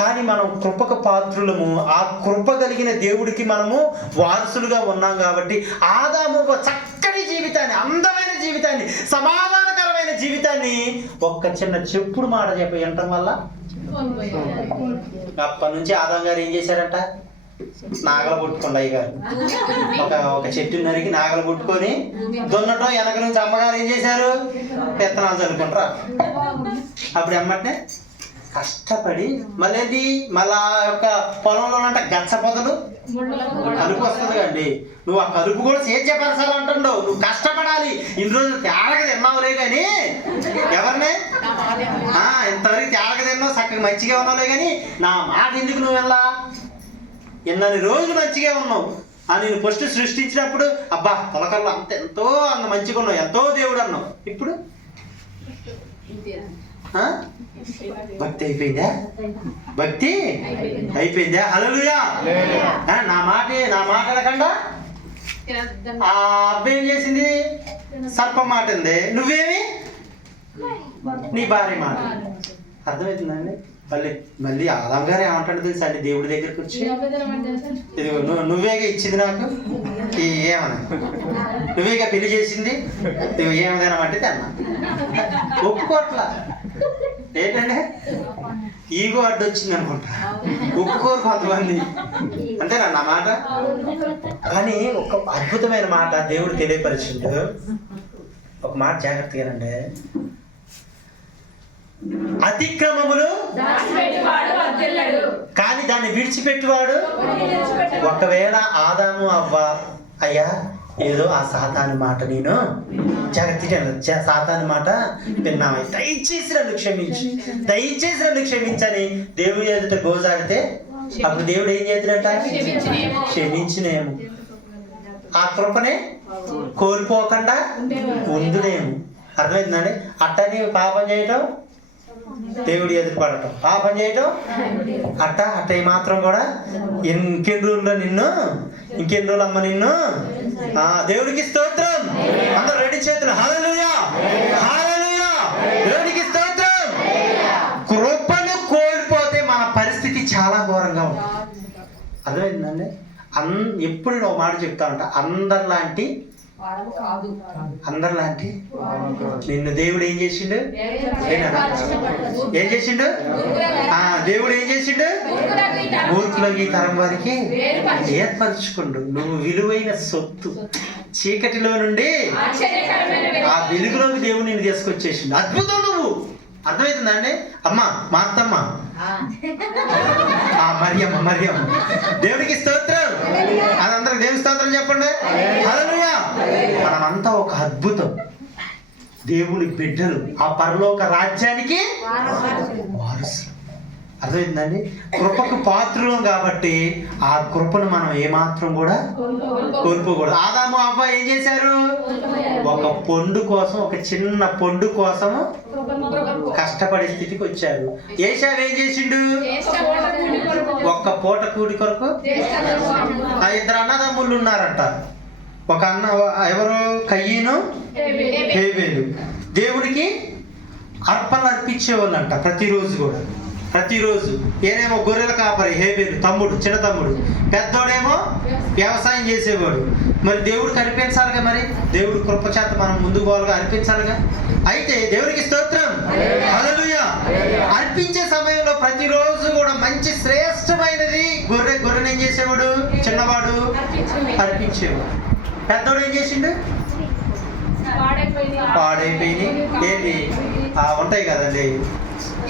కానీ మనం కృపకు పాత్రులము, ఆ కృప కలిగిన దేవుడికి మనము వారసులుగా ఉన్నాం కాబట్టి ఆదాము చక్కని జీవితాన్ని, అందమైన జీవితాన్ని, సమాధానకరమైన జీవితాన్ని ఒక్క చిన్న చెప్పుడు మాట వినటం వల్ల అప్పటి నుంచి ఆదాం గారు ఏం చేశారంట? నాగలు పుట్టుకోండి అయ్యగారు ఒక చెట్టు నరికి నాగలు పుట్టుకొని దున్నటం, వెనక నుంచి అమ్మగారు ఏం చేశారు? విత్తనాలు చల్లుకుంటారు. అప్పుడు ఎమ్మటనే కష్టపడి మళ్ళీ మళ్ళా యొక్క పొలంలో అంట గచ్చ పొదలు కలుపు వస్తుంది కండి, నువ్వు ఆ కలుపు కూడా సేద్యపరచాలంటుండవు, నువ్వు కష్టపడాలి. ఇన్ని రోజులు తేడగా తిన్నావులే కానీ ఎవరినే ఇంతవరకు తేడగా తిన్నావు, చక్కగా మంచిగా ఉన్నావులే కానీ నా మాట ఎందుకు నువ్వు వెళ్ళా? ఎన్నని రోజులు మంచిగా ఉన్నావు నేను ఫస్ట్ సృష్టించినప్పుడు అబ్బా తొలకల్లో ఎంతో మంచిగా ఉన్నావు, ఎంతో దేవుడు అన్నావు. ఇప్పుడు భక్తి అయిపోయిందా? భక్తి అయిపోయిందా? హల్లెలూయా. నా మాట అనకుండా ఆ అబ్బాయి ఏం చేసింది? సర్పం మాట ఉంది, నువ్వేమి నీ భార్య మాట. అర్థమవుతుందండి? మళ్ళీ ఆదాం గారు ఏమంటాడు తెలుసా అండి? దేవుడి దగ్గరికి వచ్చి, ఇదిగో నువ్వేగా ఇచ్చింది నాకు, ఏమన్నా నువ్వేగా పెళ్లి చేసింది, ఏమదనమంటే తిన్నా. ఒప్పుకోట్లా. ఏంటంటే ఈగో అడ్డొచ్చింది అనుకుంటా, ఒప్పుకోరు కొంతమంది. అంతేనా నా మాట? కానీ ఒక అద్భుతమైన మాట దేవుడు తెలియపరిచిండు. ఒక మాట జాగ్రత్తగానండి, అతిక్రమములు కానీ దాన్ని విడిచిపెట్టువాడు. ఒకవేళ ఆదాము అవ్వ అయ్యా ఏదో ఆ సాతాను మాట నేను జాగ్రత్తగా సాతాను మాట విన్నామై దయచేసి నన్ను క్షమించని దేవుడి ఎదుట గోజాడితే అప్పుడు దేవుడు ఏం చేతుడట? క్షమించినేమో, ఆ కృపనే కోల్పోకుండా ఉండునేమో. అర్థమైందండి? అట్టని పాపం చేయటం, దేవుడి ఎదురుపడటం, పాపం చేయటం అట్ట మాత్రం కూడా ఇంకెన్ని రోజులు అమ్మ నిన్ను. దేవుడికి స్తోత్రం. అందరూ రెడీ చేతులు. హల్లెలూయా, హల్లెలూయా, దేవుడికి స్తోత్రం. కృపను కోల్పోతే మన పరిస్థితి చాలా ఘోరంగా ఉంటుంది. అర్థమైందండి? ఎప్పుడు ఒక మాట చెప్తా ఉంటా, అందరిలాంటి అందరిలాంటి నిన్ను దేవుడు ఏం చేసిండు? ఏం చేసిండు? దేవుడు ఏం చేసిండు? మూర్ఖులకు ఈ తరం వారికి ఏర్పరచుకుండు. నువ్వు విలువైన సొత్తు. చీకటిలో నుండి ఆ వెలుగులోకి దేవుడు నిన్ను తీసుకొచ్చేసిండు. అద్భుతం నువ్వు. అర్థమవుతుందా అండి? అమ్మా మార్తమ్మ, మరియమ్మ, దేవుడికి స్తోత్రం. అదందరికి దేవుని స్తోత్రం చెప్పండి. హల్లెలూయా. మనమంతా ఒక అద్భుతం. దేవుని బిడ్డలు, ఆ పరలోక రాజ్యానికి వారసులు. అర్థమైందండి? కృపకు పాత్రులం కాబట్టి ఆ కృపను మనం ఏమాత్రం కూడా కోల్పోకూడదు. ఆదాము అవ్వ ఏం చేశారు? ఒక పొండు కోసం, ఒక చిన్న పొండు కోసం కష్టపడే స్థితికి వచ్చారు. ఏశావు ఏం చేసిండు? ఒక్క పూట కూడి కొరకు. ఆ ఇద్దరు అన్నదమ్ముళ్ళు ఉన్నారంట. ఒక అన్న ఎవరు? కయ్యను, హేబేలు. దేవుడికి అర్పణలు అర్పించేవాళ్ళంట ప్రతిరోజు కూడా. ప్రతిరోజు ఏనేమో గొర్రెల కాపరి హేబేలు తమ్ముడు, చిన్న తమ్ముడు. పెద్దోడేమో వ్యవసాయం చేసేవాడు. మరి దేవుడికి అర్పించాలిగా. మరి దేవుడి కృపచేత మనం ముందుకు పోవాలిగా, అర్పించాలిగా. అయితే దేవుడికి స్తోత్రం. హల్లెలూయా. అర్పించే సమయంలో ప్రతిరోజు కూడా మంచి శ్రేష్టమైనది గొర్రెని ఏం చేసేవాడు? చిన్నవాడు అర్పించేవాడు. పెద్దోడు ఏం చేసిండు? పాడైపోయి ఏంటి ఉంటాయి కదండి,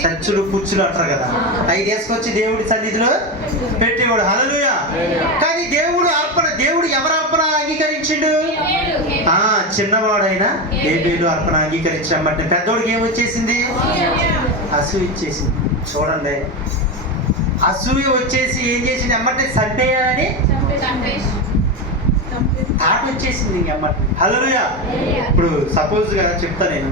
చచ్చులు పుచ్చులు అంటారు కదా, అవి తీసుకొచ్చి దేవుడి సన్నిధిలో పెట్టేవాడు. హల్లెలూయా. కానీ దేవుడు ఎవరు అర్పణ అంగీకరించిండు? చిన్నవాడైనా హేబేలు అర్పణ అంగీకరించమంటే పెద్దోడికి ఏమొచ్చేసింది? అసూయ ఇచ్చేసింది. చూడండి, అసూయ వచ్చేసి ఏం చేసింది? ఎమ్మటే చంపేయాలని తాట వచ్చేసింది ఎమ్మటే. హల్లెలూయా. ఇప్పుడు సపోజ్గా చెప్తా నేను,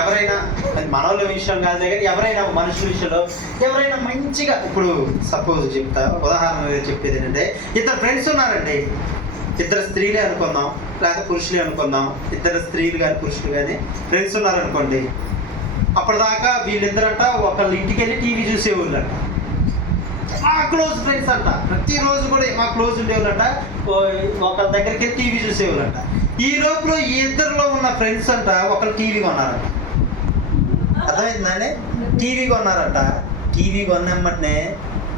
ఎవరైనా, అది మనోళ్ళ విషయం కాదు కానీ ఎవరైనా మనుషుల విషయంలో ఎవరైనా మంచిగా, ఇప్పుడు సపోజ్ చెప్తా, ఉదాహరణ చెప్పేది ఏంటంటే, ఇద్దరు ఫ్రెండ్స్ ఉన్నారండి. ఇద్దరు స్త్రీలే అనుకుందాం, లేకపోతే పురుషులే అనుకుందాం. ఇద్దరు స్త్రీలు కానీ పురుషులు కానీ ఫ్రెండ్స్ ఉన్నారనుకోండి. అప్పటిదాకా వీళ్ళిద్దరంట ఒకళ్ళ ఇంటికి వెళ్ళి టీవీ చూసేవాళ్ళంట. మా క్లోజ్ ఫ్రెండ్స్ అంట. ప్రతిరోజు కూడా మా క్లోజ్ ఉండేవాళ్ళంట. ఒకళ్ళ దగ్గరికి వెళ్ళి టీవీ చూసేవాళ్ళంట. ఈ లోపల ఈ ఇద్దరిలో ఉన్న ఫ్రెండ్స్ అంట ఒకళ్ళు టీవీ కొన్నారంట. అర్థమవుతుందండి? టీవీ కొన్నారంట. టీవీ కొన్నమ్మటనే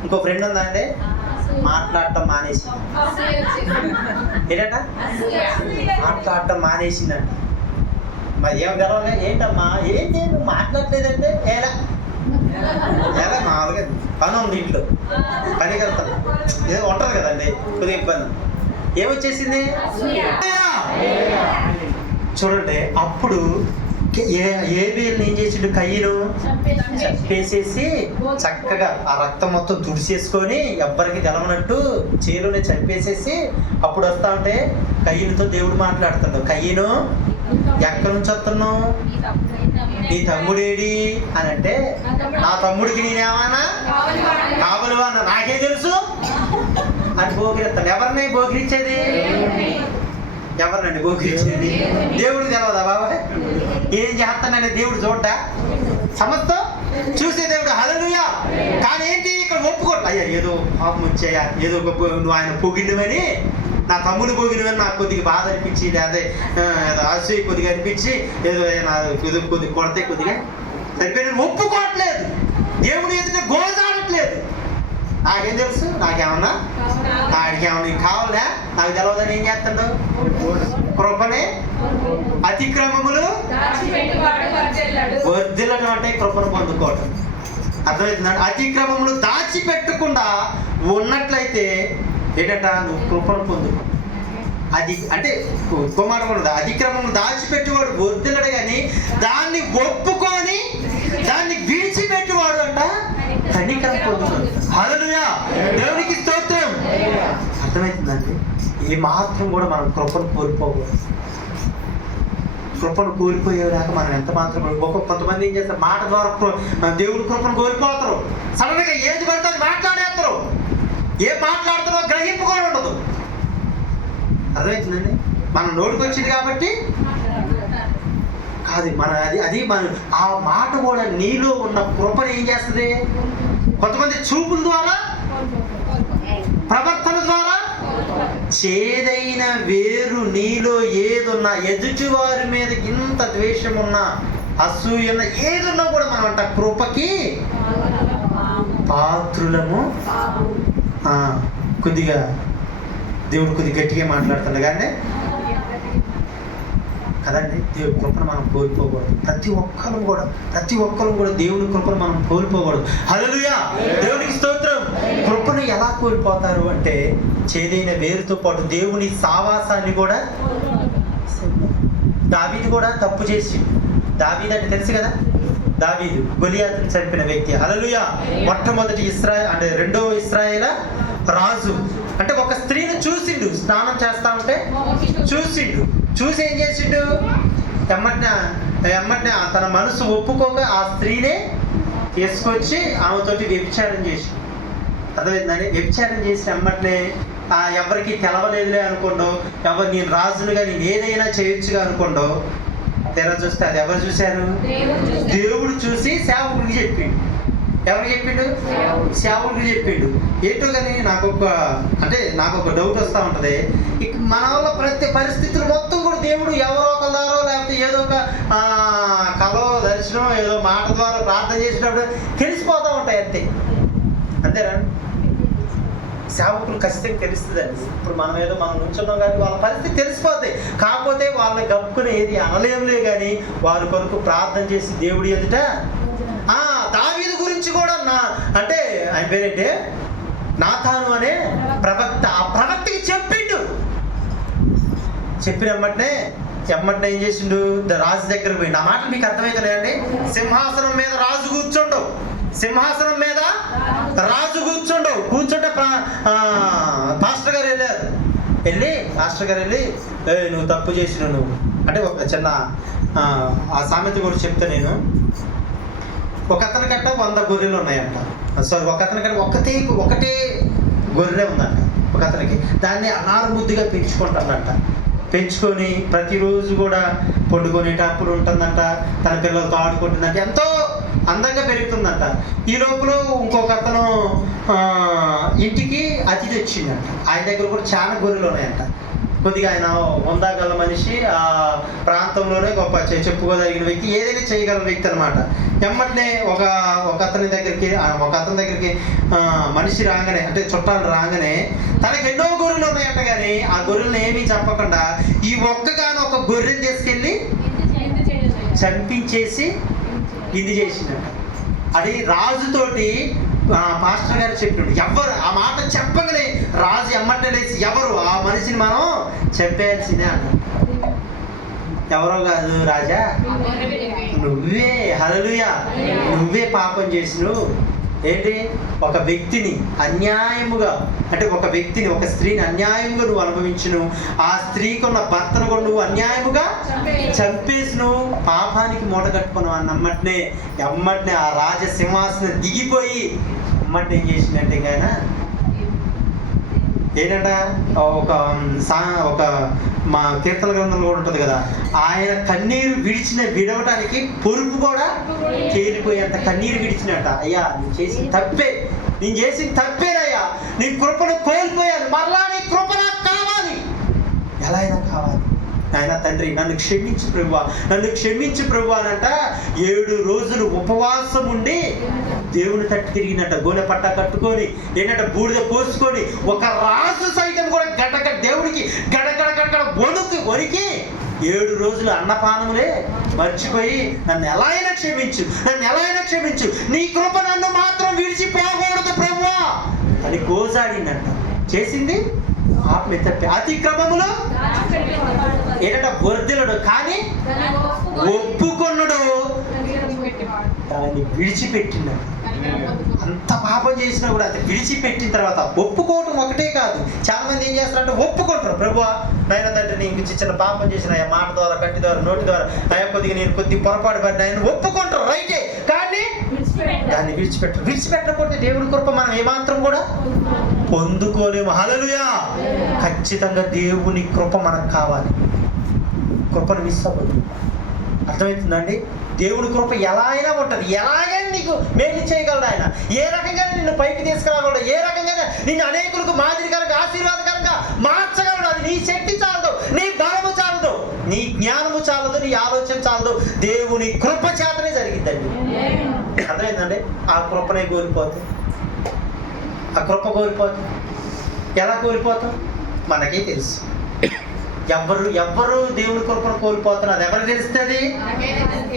ఇంకో ఫ్రెండ్ ఉందా అండి, మాట్లాడటం మానేసింది. ఏంటంట? మాట్లాడటం మానేసిందంట. మరి ఏం గెలవాలి? ఏంటమ్మా ఏంటి నువ్వు మాట్లాడలేదంటే? ఎలా మామూలుగా పని ఉంది ఇంట్లో, పనికి వెళ్తాను, ఏదో ఉంటారు కదండి, కొద్దిగా ఇబ్బంది. ఏమొచ్చేసింది? చూడండి, అప్పుడు హేబేలుని ఏం చేసిండు? కయ్యను చంపేసేసి చక్కగా ఆ రక్తం మొత్తం తుడిసేసుకొని ఎవ్వరికి తెలవనట్టు చేలోనే చంపేసేసి అప్పుడు వస్తా ఉంటే కయ్యనుతో దేవుడు మాట్లాడుతాడు. కయ్యను, ఎక్కడి నుంచి వస్తున్నావు? నీ తమ్ముడేడి అని అంటే, నా తమ్ముడికి నేనేమన్నా కావలువా? నాకే తెలుసు అని బోకిరిస్తాను. ఎవరిని బోకిరిచ్చేది? ఎవరినండి బోకిరిచ్చేది? దేవుడికి తెలవదా బాబాయ్? ఏం చేస్తానని దేవుడు చూడ్డా? సమస్తం చూసే దేవుడు. హల్లెలూయా. కానీ ఏంటి ఇక్కడ ఒప్పుకోట? అయ్యా ఏదో పాపం వచ్చాయా, ఏదో నువ్వు ఆయన పొగిడివని, నా తమ్ముడు పొగిడివని నాకు కొద్దిగా బాధ అనిపించి, లేదా అసూయ కొద్దిగా అనిపించి, ఏదో కొద్దిగా కొడితే కొద్దిగా సరిపోయి ఒప్పుకోవట్లేదు. దేవుడు ఎదుట గోజాడట్లేదు. నాకేం తెలుసు? నాకేమన్నా ఆడికేమన్నా కావాలా? నాకు తెలవదని ఏం చేస్తాడు? కృపనే అతిక్రమములు వర్ధిల్లడం అంటే కృపను పొందుకోవటం. అర్థమవుతుందండి? అతిక్రమములు దాచిపెట్టకుండా ఉన్నట్లయితే ఏంటంట? నువ్వు కృపను పొందుకో. అది అంటే ఇంకో మాట కూడా, అతిక్రమములు దాచిపెట్టేవాడు వర్ధిల్లడు, కానీ దాన్ని ఒప్పుకొని దాన్ని విడిచిపెట్టేవాడు అంట కనికరం పొందుకోడు. హల్లెలూయా. దేవునికి స్తోత్రం. అర్థమవుతుందండి? ఏ మాత్రం కూడా మనం కృపను కోల్పోకూడదు. కృపను కోల్పోయేలాక మనం ఎంత మాత్రం కొంతమంది ఏం చేస్తారు? మాట ద్వారా దేవుడి కృపను కోల్పోతారు. సడన్గా ఏది పడితే మాట్లాడేస్తారు. ఏం మాట్లాడుతారో గ్రహింపు కూడా ఉండదు. అర్థమవుతుందండి? మన నోటికి వచ్చింది కాబట్టి కాదు, మన అది మన ఆ మాట కూడా నీలో ఉన్న కృపను ఏం చేస్తుంది? కొంతమంది చూపుల ద్వారా, ప్రవర్తన ద్వారా చేదైన వేరు నీలో ఏదున్నా, ఎదుటివారి మీద ఇంత ద్వేషం ఉన్నా, అసూయ ఉన్నా, ఏదున్నా కూడా మనం అంట కృపకి పాత్రులము. కొద్దిగా దేవుడు కొద్దిగా గట్టిగా మాట్లాడుతుంది కానీ కదండి. దేవుడి కృపను మనం కోల్పోకూడదు. ప్రతి ఒక్కరు కూడా దేవుని కృపను మనం కోల్పోకూడదు. హల్లెలూయా, దేవునికి స్తోత్రం. కృపను ఎలా కోల్పోతారు అంటే చేదైన వేరుతో పాటు దేవుని సావాసాన్ని కూడా. దావీదు కూడా తప్పు చేసి, దావీదు అంటే తెలుసు కదా, దావీదు గొలియాతును చంపిన వ్యక్తి. హల్లెలూయా. మొట్టమొదటి అంటే రెండో ఇశ్రాయేలు రాజు. అంటే ఒక స్త్రీని చూసిండు, స్నానం చేస్తా ఉంటే చూసిండు. చూసి ఏం చేసిండు, ఎమ్మటినే తన మనసు ఒప్పుకోక ఆ స్త్రీనే తీసుకొచ్చి ఆమెతోటి వ్యభిచారం చేసి, అర్థమైందని వ్యభిచారం చేసి ఎమ్మటినే ఎవరికి తెలవలేదులే అనుకోండో, నేను రాజులుగా నేను ఏదైనా చేయొచ్చుగా అనుకోండో, తెర చూస్తే అది ఎవరు చూశారు? దేవుడు చూసి సేవకుడికి చెప్పిండు. ఎవరికి చెప్పిండు? సేవకుడికి చెప్పిండు. ఏంటో కానీ నాకు ఒక డౌట్ వస్తూ ఉంటుంది. ఇక మన వల్ల ప్రతి పరిస్థితులు మొత్తం కూడా దేవుడు ఎవరో ఒకదారో లేకపోతే ఏదో ఒక కలో దర్శనం ఏదో మాట ద్వారా ప్రార్థన చేసినప్పుడు తెలిసిపోతూ ఉంటాయి అంతేనా? సేవకులు ఖచ్చితంగా తెలుస్తుందండి. ఇప్పుడు మనం నుంచున్నాం కానీ వాళ్ళ పరిస్థితి తెలిసిపోతాయి. కాకపోతే వాళ్ళని గప్పుకుని ఏది అనలేములే కానీ వారి కొరకు ప్రార్థన చేసి దేవుడి ఎదుట. దావీదు గురించి కూడా అంటే ఆయన పేరేంటే నాతాను అనే ప్రవక్త. ఆ ప్రవక్తకి చెప్పిండు. చెప్పిన ఎమ్మటినే ఏం చేసిండు, రాజు దగ్గరకు పోయిండు. ఆ మాటలు మీకు అర్థమవుతున్నాయండి. సింహాసనం మీద రాజు కూర్చోండు. సింహాసనం మీద రాజు కూర్చుంటే పాస్టర్ గారు వెళ్ళి నువ్వు తప్పు చేసినావు నువ్వు అంటే ఒక చిన్న ఆ సామెత కూడా చెప్తా నేను. ఒక అతనికంట 100 గొర్రెలు ఉన్నాయంట. సారీ, ఒక అతనికంటే ఒకటే గొర్రె ఉందంట ఒక అతనికి. దాన్ని అనారముద్దుగా పెంచుకొని ప్రతిరోజు కూడా పండుకొనేటప్పుడు ఉంటుందంట, తన పిల్లలతో ఆడుకుంటుందంట, ఎంతో అందంగా పెరుగుతుందంట. ఈ లోపల ఇంకొక అతను ఇంటికి అతిథి వచ్చిందంట. ఆయన దగ్గర కూడా చాలా గొర్రెలు ఉన్నాయంట. కొద్దిగా ఆయన హోందాగల మనిషి, ఆ ప్రాంతంలోనే గొప్ప చెప్పుకోదగిన వ్యక్తి, ఏదైనా చేయగల వ్యక్తి అనమాట. ఎమ్మటినే ఒక అతని దగ్గరికి మనిషి రాగానే, అంటే చుట్టాలు రాగానే తనకి ఎన్నో గొర్రెలు ఉన్నాయంట. కానీ ఆ గొర్రెలను ఏమీ చంపకుండా ఈ ఒక గొర్రెని తీసుకెళ్ళి చంపించేసి ఇది చేసిందంట. అది రాజుతోటి పాస్టర్ గారు చెప్పిండు. ఎవరు ఆ మాట చెప్పగానే రాజు ఎమ్మటే లేచి ఎవరు ఆ మనిషిని మనం చంపేయాల్సిందే అన్న. ఎవరో కాదు రాజా, నువ్వే. హల్లెలూయా, నువ్వే పాపం చేసినావు. ఏంటి, ఒక వ్యక్తిని అన్యాయముగా, అంటే ఒక స్త్రీని అన్యాయముగా నువ్వు అనుభవించును. ఆ స్త్రీకి ఉన్న భర్తను కూడా నువ్వు అన్యాయముగా చంపేసి నువ్వు పాపానికి మూట కట్టుకున్నావు అన్నమ్మటినే ఎమ్మటినే ఆ రాజ సింహాసనం దిగిపోయి ఎమ్మటిని ఏం చేసిందంటే ఆయన ఏంటంట, ఒక మా కీర్తన గ్రంథంలో కూడా ఉంటుంది కదా, ఆయన కన్నీరు విడవటానికి పొరుపు కూడా తేలిపోయేంత కన్నీరు విడిచినట్ట. అయ్యా నేను చేసిన తప్పేనయ్యా, నీ కృపను కోల్పోయాను, మరలా నీ కృప నాకు కావాలి, ఎలా అయినా కావాలి. ఆయన తండ్రి నన్ను క్షమించు ప్రభువా అనంట 7 రోజులు ఉపవాసం ఉండి దేవుని తట్టు తిరిగినట్ట. గోనె పట్ట కట్టుకొని ఏంటంటే బూడిద పోసుకొని ఒక రాజు సైతం కూడా దేవుడికి గడగడ వణికి 7 రోజులు అన్నపానములే మర్చిపోయి నన్ను ఎలా అయినా క్షమించు, నీ కృప నన్ను మాత్రం విడిచిపోకూడదు ప్రభువా అని గోజాడిందంట. చేసింది ఆత్మ తప్పి అతిక్రమములో ఏంటంటే వర్ధిలడు, కానీ ఒప్పుకొన్నడు దాన్ని విడిచిపెట్టిండు. అంత పాపం చేసినా కూడా అది విడిచిపెట్టిన తర్వాత ఒప్పుకోవటం ఒకటే కాదు. చాలా మంది ఏం చేస్తారంటే ఒప్పుకుంటారు, ప్రభువా నాయన తండ్రి నేను చిన్న పాపం చేసిన మాట ద్వారా, కంటి ద్వారా, నోటి ద్వారా నేను కొద్దిగా పొరపాటు పడిన ఆయన ఒప్పుకుంటారు, రైటే. కానీ దాన్ని విడిచిపెట్టకపోతే దేవుడి కృప మనం ఏమాత్రం కూడా పొందుకోలేము. హల్లెలూయా, ఖచ్చితంగా దేవుని కృప మనకు కావాలి. కృపను మిస్ అవ్వదు. అర్థమవుతుందండి? దేవుడి కృప ఎలా అయినా ఉంటుంది. ఎలాగైనా నీకు మేలు చేయగలడు ఆయన. ఏ రకంగా నిన్ను పైకి తీసుకురాగలడు, ఏ రకంగా నిన్ను అనేకులకు మాదిరికరంగా ఆశీర్వాదకరంగా మార్చగలడు. అది నీ శక్తి చాలదు, నీ బలము చాలదు, నీ జ్ఞానము చాలదు, నీ ఆలోచన చాలదు. దేవుని కృప చేతనే జరిగిద్దండి. అర్థమైందండి? ఆ కృపనే కోల్పోతే, ఆ కృప కోల్పోతే ఎలా కోల్పోతాం మనకే తెలుసు. ఎవ్వరు దేవుని కృపను కోల్పోతున్నారు, అది ఎవరికి తెలుస్తుంది?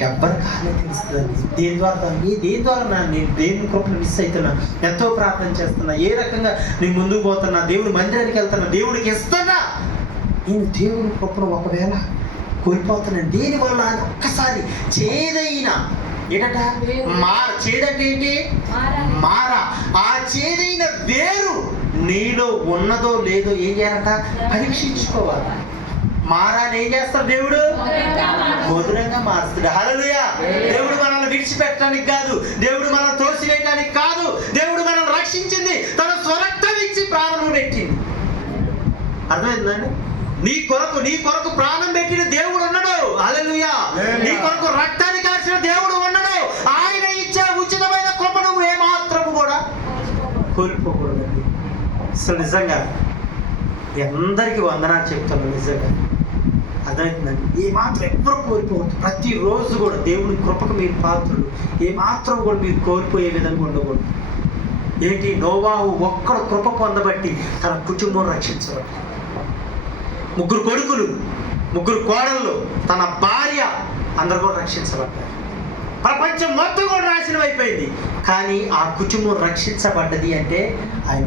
ఎవ్వరు కాలే తెలుస్తుంది. దేని ద్వారా నేను దేవుని కృపను మిస్ అవుతున్నా, ఎంతో ప్రార్థన చేస్తున్నా, ఏ రకంగా నేను ముందుకు పోతున్నా, దేవుని మందిరానికి వెళ్తున్నా, దేవుడికి ఇస్తున్నా, నేను దేవుని కృపను ఒకవేళ కోల్పోతున్నాను. దీనివల్ల ఒక్కసారి చేదైన ఏంటట చేదంటే ఏంటి? మారా. ఆ చేదైన వేరు నీలో ఉన్నదో లేదో ఏం చేయాలంట? పరీక్షించుకోవాలి. మారాన్ని ఏం చేస్తాడు దేవుడు? మధురంగా మారుస్తాడు. హల్లెలూయా. దేవుడు మనల్ని విడిచిపెట్టడానికి కాదు, దేవుడు మనల్ని తోసివేయడానికి కాదు, దేవుడు మనల్ని రక్షించింది, తన స్వరక్తం ఇచ్చి ప్రాణం పెట్టింది. అర్థమైందండి? నీ కొరకు ప్రాణం పెట్టిన దేవుడు ఉన్నాడు. హల్లెలూయా. నీ కొరకు రక్తాన్ని కాల్చిన దేవుడు ఉన్నాడు. ఆయన ఇచ్చే ఉచితమైన కృపను ఏమాత్రము కూడా కోల్పోకూడదండి. అసలు నిజంగా అందరికీ వందనాలు చెప్తాను. నిజంగా అర్థమవుతుందండి? ఏమాత్రం ఎవ్వరు కోల్పోవద్దు. ప్రతిరోజు కూడా దేవుని కృపకు మీరు పాత్రలు. ఏమాత్రం కూడా మీరు కోల్పోయే విధంగా ఉండకూడదు. ఏంటి? నోవాహు ఒక్కడు కృప పొందబట్టి తన కుటుంబం రక్షించబట్టి, 3 కొడుకులు, 3 కోడళ్ళు, తన భార్య అందరూ కూడా రక్షించబడ్డారు. ప్రపంచం మొత్తం కూడా నాశనం అయిపోయింది. కానీ ఆ కుటుంబం రక్షించబడ్డది అంటే ఆయన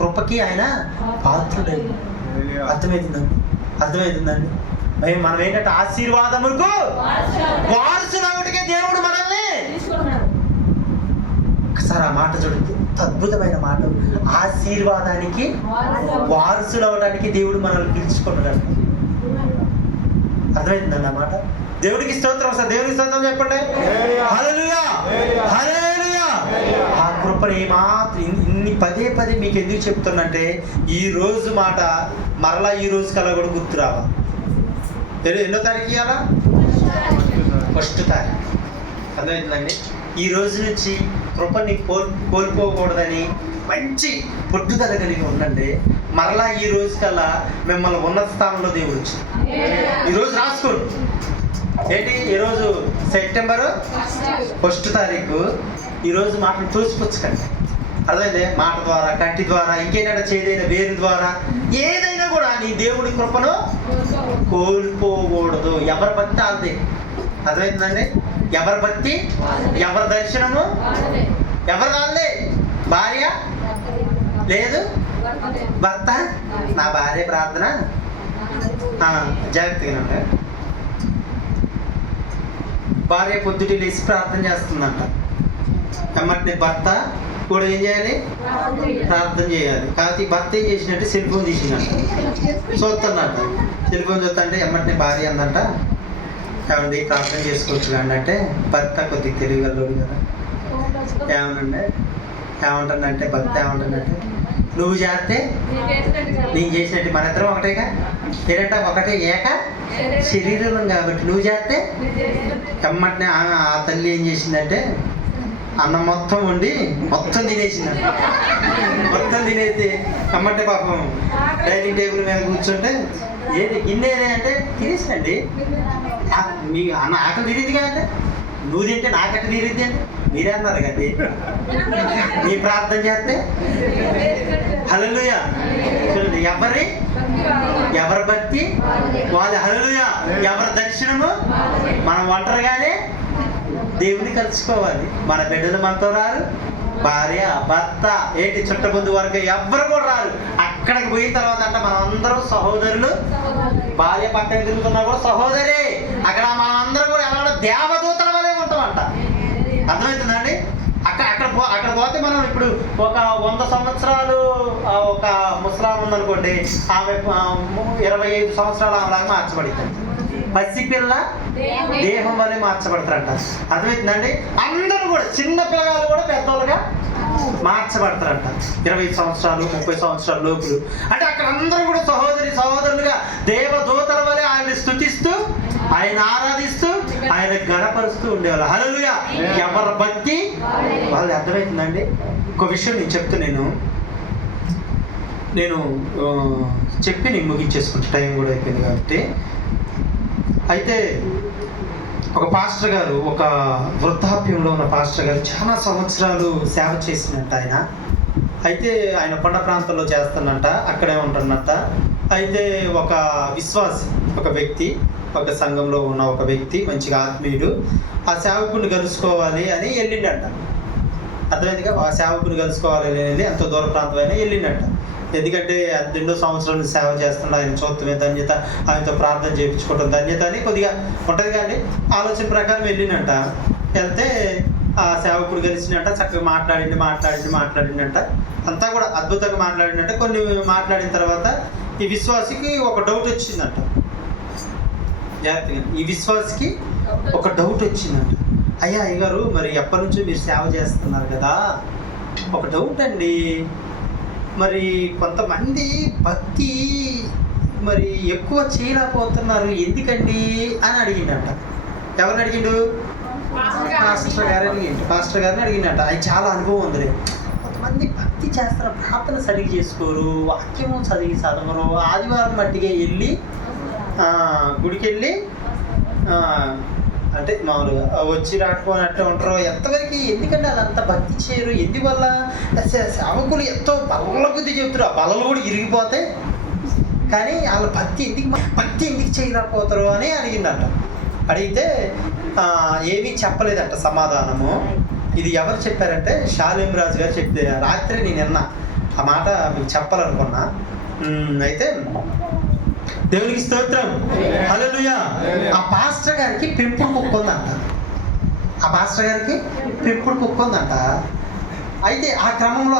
కృపకి ఆయన పాత్రుడైంది. అర్థమవుతుందండి? మనం ఏంటంటే ఆశీర్వాదములకు వారసులవుటకే దేవుడు మనల్ని. ఒకసారి ఆ మాట చూడండి, అద్భుతమైన మాట. ఆశీర్వాదానికి వారసులవడానికి దేవుడు మనల్ని పిలుచుకున్నాడు. అర్థమవుతుందండి ఆ మాట? దేవుడికి స్తోత్రం. సార్ దేవుడికి స్తోత్రం చెప్పండి. హల్లెలూయా, హల్లెలూయా. ఆ కృపను ఏమాత్రం ఇన్ని పదే మీకు ఎందుకు చెప్తున్నంటే, ఈ రోజు మాట మరలా ఈ రోజు కల్లా కూడా గుర్తు రావా? ఎన్నో తారీఖు ఇవ్వాలా? 1వ తారీఖు. అర్థమవుతుందండి? ఈ రోజు నుంచి కృపని కోల్పోకూడదని మంచి పట్టుదల కలిగి ఉండండి. మరలా ఈ రోజు కల్లా మిమ్మల్ని ఉన్నత స్థానంలో దేవుడు వచ్చింది. ఈరోజు రాసుకోండి. ఏంటి? ఈరోజు సెప్టెంబర్ 1వ తారీఖు. ఈరోజు మాటలు తోసిపుచ్చకండి. అర్థమైందే? మాట ద్వారా, కంటి ద్వారా, ఇంకేదైనా చేదైన వేరు ద్వారా, ఏదైనా కూడా నీ దేవుడి కృపను కోల్పోకూడదు. ఎవరి భక్తి అంతే. అర్థమవుతుందండి? ఎవరి భక్తి, ఎవరి దర్శనము ఎవరి వాళ్ళే. భార్య లేదు, భర్త, నా భార్య ప్రార్థన జాగ్రత్తగా. భార్య పొద్దుటి లేచి ప్రార్థన చేస్తుందంట. ఎమ్మటి భర్త కూడా ఏం చేయాలి? ప్రార్థన చేయాలి. కాకపోతే భర్త ఏం చేసినట్టు సెల్ ఫోన్ తీసినట్ట చూస్తున్నట్ట. సెల్ ఫోన్ చూస్తుంటే ఎమ్మటిని భార్య అందంట, ఏమండి ప్రార్థన చేసుకోవచ్చు కానీ అంటే, భర్త కొద్దిగా తెలియగలడు కదా. ఏమంటుందంటే భర్త ఏమంటుందంటే, నువ్వు చేస్తే నేను చేసినట్టు, మన ఇద్దరం ఒకటేగా. ఏంటంటే ఒకటే ఏక శరీరం కాబట్టి నువ్వు చేస్తే. ఎమ్మటినే ఆ తల్లి ఏం చేసిందంటే, అన్నం మొత్తం వండి మొత్తం తినేసిందంట. మొత్తం తినేసి ఎమ్మటే పాపం డైనింగ్ టేబుల్ మీద కూర్చుంటే, ఏది గిన్నెనే అంటే తినేసండి. మీ అన్న ఆకలి తీరింది కదంటే, నువ్వు తింటే నాకట్ట తీరిద్ది అంటే మీరే అన్నారు కదా. నీ ప్రార్థన చేస్తే హల్లెలూయా. చూడండి, ఎవరి భక్తి వాళ్ళ. హల్లెలూయా. ఎవరి దర్శనము. మనం ఒంటరిగానే దేవుని కలుసుకోవాలి. మన బిడ్డలు మనతో రారు, భార్య, భర్త, ఏంటి చుట్టబంధు వర్గం ఎవ్వరు కూడా రారు. అక్కడికి పోయిన తర్వాత అంటే మనం అందరం సహోదరులు. భార్య పక్కన తిరుగుతున్నా కూడా సహోదరే. అక్కడ మనం అందరం కూడా ఎలా దేవదూతల వలె ఉంటామంట. అర్థమవుతుందండి? అక్కడ పోతే మనం ఇప్పుడు ఒక 100 సంవత్సరాలు ఒక ముసలాం ఉందనుకోండి, ఆమె 25 సంవత్సరాలు ఆమెలాగా మార్చబడింది. పసిపిల్ల దేహం వల్లే మార్చబడతారంట. అర్థమవుతుందండి? అందరూ కూడా చిన్న పిల్లలు కూడా పెద్దోళ్ళుగా మార్చబడతారంట. 25 సంవత్సరాలు 30 సంవత్సరాల లోపులు. అంటే అక్కడ అందరూ కూడా సహోదరులుగా దేవదూతల వలె ఆయన స్తుతిస్తూ, ఆయన ఆరాధిస్తూ, ఆయన గణపరుస్తూ ఉండేవాళ్ళు. హల్లెలూయా. ఎవరి భక్తి వాళ్ళు. అర్థమవుతుందండి? ఇంకో విషయం నేను చెప్తున్నాను. నేను చెప్పి నేను ముగించేసుకుంటే టైం కూడా అయిపోయింది కాబట్టి. అయితే ఒక పాస్టర్ గారు, ఒక వృద్ధాప్యంలో ఉన్న పాస్టర్ గారు చాలా సంవత్సరాలు సేవ చేసినట్ట ఆయన. అయితే ఆయన కొండ ప్రాంతంలో చేస్తున్నట్ట, అక్కడే ఉంటున్నట్ట. అయితే ఒక విశ్వాసి, ఒక వ్యక్తి, ఒక సంఘంలో ఉన్న ఒక వ్యక్తి, మంచిగా ఆత్మీయుడు, ఆ సేవకుని కలుసుకోవాలి అని వెళ్ళిండట. అర్థమైందిగా, ఆ సేవకుని కలుసుకోవాలని వెళ్ళి ఎంతో దూర ప్రాంతమైనా వెళ్ళిండట. ఎందుకంటే ఎన్నో సంవత్సరాలు సేవ చేస్తున్నా ఆయన చూడటమే ధన్యత, ఆయనతో ప్రార్థన చేయించుకోవడం ధన్యత అని కొద్దిగా ఉంటుంది. కానీ ఆలోచన ప్రకారం వెళ్ళినట్ట. వెళ్తే ఆ సేవకుడు కలిసినట్ట, చక్కగా మాట్లాడిందంట. అంతా కూడా అద్భుతంగా మాట్లాడినట్ట. కొన్ని మాట్లాడిన తర్వాత ఈ విశ్వాసికి ఒక డౌట్ వచ్చిందంట. జాగ్రత్తగా, ఈ విశ్వాసికి ఒక డౌట్ వచ్చిందంట. అయ్యగారు, మరి ఎప్పటి నుంచో మీరు సేవ చేస్తున్నారు కదా, ఒక డౌట్ అండి. మరి కొంతమంది భక్తి మరి ఎక్కువ చేయలేకపోతున్నారు, ఎందుకండి అని అడిగిండట. ఎవరిని అడిగిండు? పాస్టర్ గారిని అడిగిండట. ఆయన చాలా అనుభవం ఉంది. కొంతమంది భక్తి చేస్తారు, ప్రార్థన సరిగ్గా చేసుకోరు, వాక్యము చదవరు, ఆదివారం మట్టిగా వెళ్ళి గుడికి వెళ్ళి అంటే మామూలుగా వచ్చి రాకపోయినట్టు ఉంటారు. ఎంతవరకు ఎందుకంటే అదంతా భక్తి చేయరు, ఎందువల్ల? సేవకులు ఎంతో బల్ల కొద్ది చెప్తారు, ఆ బల్లలు కూడా ఇరిగిపోతాయి. కానీ వాళ్ళ భక్తి ఎందుకు చేయలేకపోతారు అని అడిగిందంట. అడిగితే ఏమీ చెప్పలేదంట సమాధానము. ఇది ఎవరు చెప్పారంటే షాలేం రాజు గారు చెప్తే, రాత్రి నేను విన్నా ఆ మాట, మీకు చెప్పాలనుకున్నా. అయితే దేవునికి స్తోత్రం, హల్లెలూయా. ఆ పాస్టర్ గారికి పెంపుడు కుక్క ఉందంట. అయితే ఆ క్రమంలో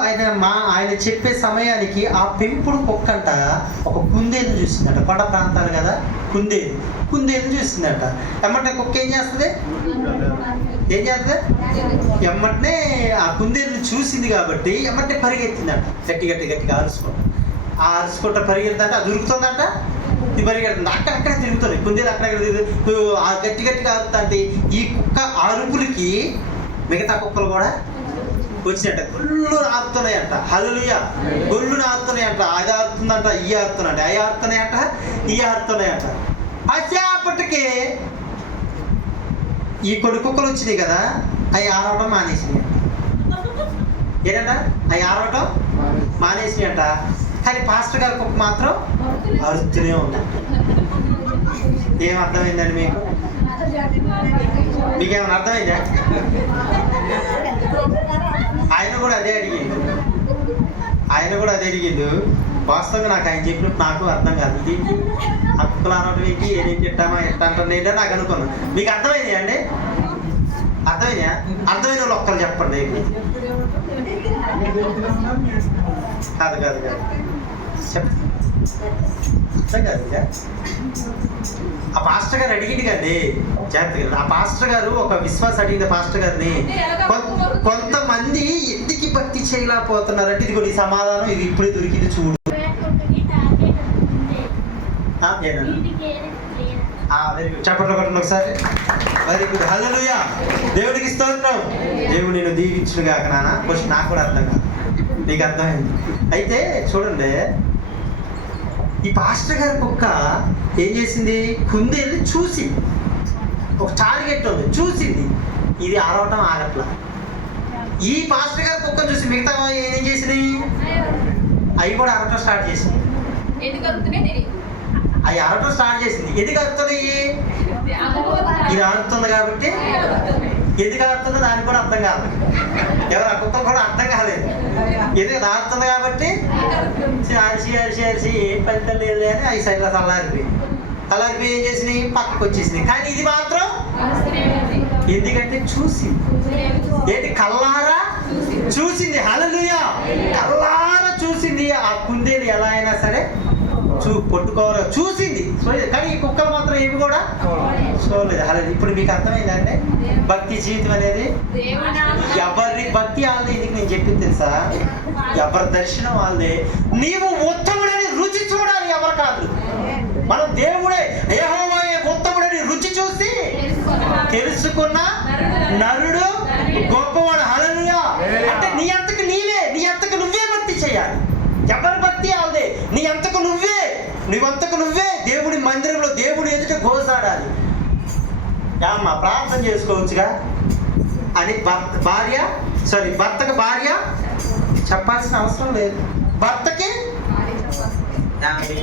ఆయన చెప్పే సమయానికి ఆ పెంపుడు కుక్క అంట ఒక కుందేలు చూసిందంట. కొండ ప్రాంతాలు కదా, కుందేలు చూసిందంట. ఎమ్మటే కుక్క ఏం చేస్తుంది? ఎమ్మటనే ఆ కుందేలు చూసింది కాబట్టి ఎమ్మటే పరిగెత్తిందంట. గట్టిగా అరుచుకుంటా పరిగెత్తుందంట. అది ఉరుకుతుందంట, ఇది పరిగెడుతుంది, అక్కడక్కడ తిరుగుతుంది. కుందేలు అక్కడక్కడ గట్టిగా అరుతుంటే ఈ కుక్క అరుపులకి మిగతా కుక్కలు కూడా వచ్చినట్ట గొల్లు ఆరుతున్నాయంట. హల్లెలూయా, గొల్లు ఆరుతున్నాయంట. అది ఆరుతుందంట, ఈ ఆరుతున్నాయంట, అవి ఆరుతున్నాయంట, ఈ ఆరుతున్నాయంట. అసేపటికి ఈ కొన్ని కుక్కలు వచ్చినాయి కదా, అవి ఆరవడం మానేసినాయి. ఏంటంట? అవి ఆరవటం మానేసినాయంట. కానీ పాస్టర్ గారి కుక్క మాత్రం అరుస్తూనే ఉందంట. ఏం అర్థమైందండి మీకేమైనా అర్థమైందా? ఆయన కూడా అదే అడిగిండు. వాస్తవంగా నాకు ఆయన చెప్పినప్పుడు నాకు అర్థం కాదు. ఇది ఆ కుక్కలు అనవటం ఏంటి, ఏదేం చెప్తామా ఎట్లా అంటుంది ఏంటో నాకు అనుకున్నాను. మీకు అర్థమైందా అండి? అర్థమైన వాళ్ళు ఒక్కరు చెప్పండి. కాదు అర్థం కాదు. ఆ పాస్టర్ గారు అడిగింది కండి, జాగ్రత్తగా. ఆ పాస్టర్ గారు ఒక విశ్వాస అడిగింది పాస్టర్ గారిని, కొంతమంది ఎందుకు భక్తి చేయలేకపోతున్నారంటే ఇది కూడా సమాధానం, ఇది ఇప్పుడే దొరికింది చూడు. చెప్పండి ఒకసారి. వెరీ గుడ్, హల్లెలూయా, దేవుడికి స్తోత్రం. దేవుడు నేను దీవించును గాక. నాన్న కొంచెం నాకు కూడా అర్థం కాదు, నీకు అర్థమైంది. అయితే చూడండి, ఈ పాస్టర్ గారి కుక్క ఏం చేసింది? కుందేలు చూసి ఒక టార్గెట్ ఉంది, చూసింది. ఇది ఆరవటం ఆగట్లా. ఈ పాస్టర్ గారి కుక్క చూసి మిగతా ఏం చేసింది? అవి కూడా అరవటం స్టార్ట్ చేసింది. అవి అరవటం స్టార్ట్ చేసింది. ఎందుకు అరుతున్నాయి? ఇది అరుతుంది కాబట్టి. ఎందుకు అరుతుందో దానికి కూడా అర్థం కాదు. ఎవరు ఆ కుక్క కూడా అర్థం కాలేదు. ఎందుకు ఆడుతుంది కాబట్టి అరిసి ఏం ఫలితం లేదు అని అవి సైడ్లో తలారిపోయి ఏం చేసినాయి? పక్కకు వచ్చేసినాయి. కానీ ఇది మాత్రం ఎందుకంటే చూసింది. ఏంటి? కల్లారా చూసింది. హల్లెలూయా, కల్లారా చూసింది. ఆ కుందేలు ఎలా అయినా సరే పట్టుకోవాలి చూసింది. కానీ ఈ కుక్కలు మాత్రం ఏమి కూడా చూడలేదు. అలా ఇప్పుడు మీకు అర్థమైందంటే భక్తి జీవితం అనేది ఎవరి భక్తి వాళ్ళది. ఇది నేను చెప్పింది తెలుసా? ఎవరి దర్శనం వాళ్ళదే. నీవు ఉత్తముడని రుచి చూడాలి, ఎవరు కాదు. మనం దేవుడే యెహోవాయే ఉత్తముడని రుచి చూసి తెలుసుకున్న నరుడు గొప్పవాడు. హల్లెలూయా. అంటే నీ అంతకు నువ్వే భక్తి చేయాలి. ఎవరి భక్తి మాట్లాడాలి, ఏమమ్మా ప్రార్థన చేసుకోవచ్చుగా అని భర్తకు భార్య చెప్పాల్సిన అవసరం లేదు. భర్తకి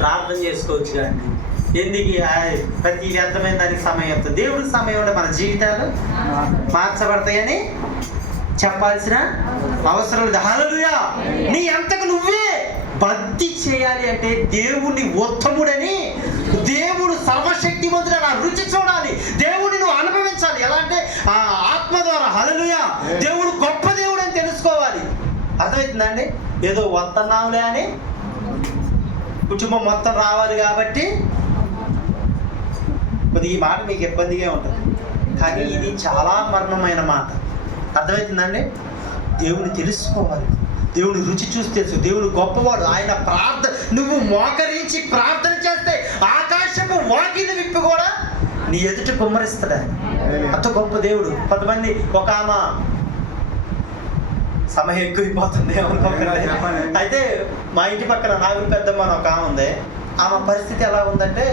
ప్రార్థన చేసుకోవచ్చు కానీ ఎందుకు ప్రతి వ్యర్థమైన దానికి సమయం అవుతుంది. దేవుడికి సమయం ఉంటే మన జీవితాలు మార్చబడతాయని చెప్పాల్సిన అవసరం లేదు. హల్లెలూయా. నీ అంతకు నువ్వే భక్తి చేయాలి అంటే దేవుని ఉత్తముడని, దేవుడు సర్వశక్తిమంతుడు ఆ రుచి చూడాలి, దేవుడిని నువ్వు అనుభవించాలి. ఎలా అంటే ఆ ఆత్మ ద్వారా. హల్లెలూయా. దేవుడు గొప్ప దేవుడు అని తెలుసుకోవాలి. అర్థమవుతుందండి? ఏదో వస్తున్నాంలే అని కుటుంబం మొత్తం రావాలి కాబట్టి కొద్దిగా ఈ మాట మీకు ఇబ్బందిగా ఉంటుంది, కానీ ఇది చాలా మర్మమైన మాట. అర్థమవుతుందండి? దేవుని తెలుసుకోవాలి, దేవుని రుచి చూసి తెలుసు. దేవుడు గొప్పవాడు. ఆయన నువ్వు మోకరించి ప్రార్థన చేస్తే ఆకాశపు వాకిలి విప్పి కూడా నీ ఎదుట కుమ్మరిస్తాడు. అంత గొప్ప దేవుడు. కొంతమంది ఒక ఆమె సమయం ఎక్కువైపోతుంది అయితే మా ఇంటి పక్కన నాగులు పెద్దమ్మ అని ఒక ఆమె ఉంది. ఆమె పరిస్థితి ఎలా ఉందంటే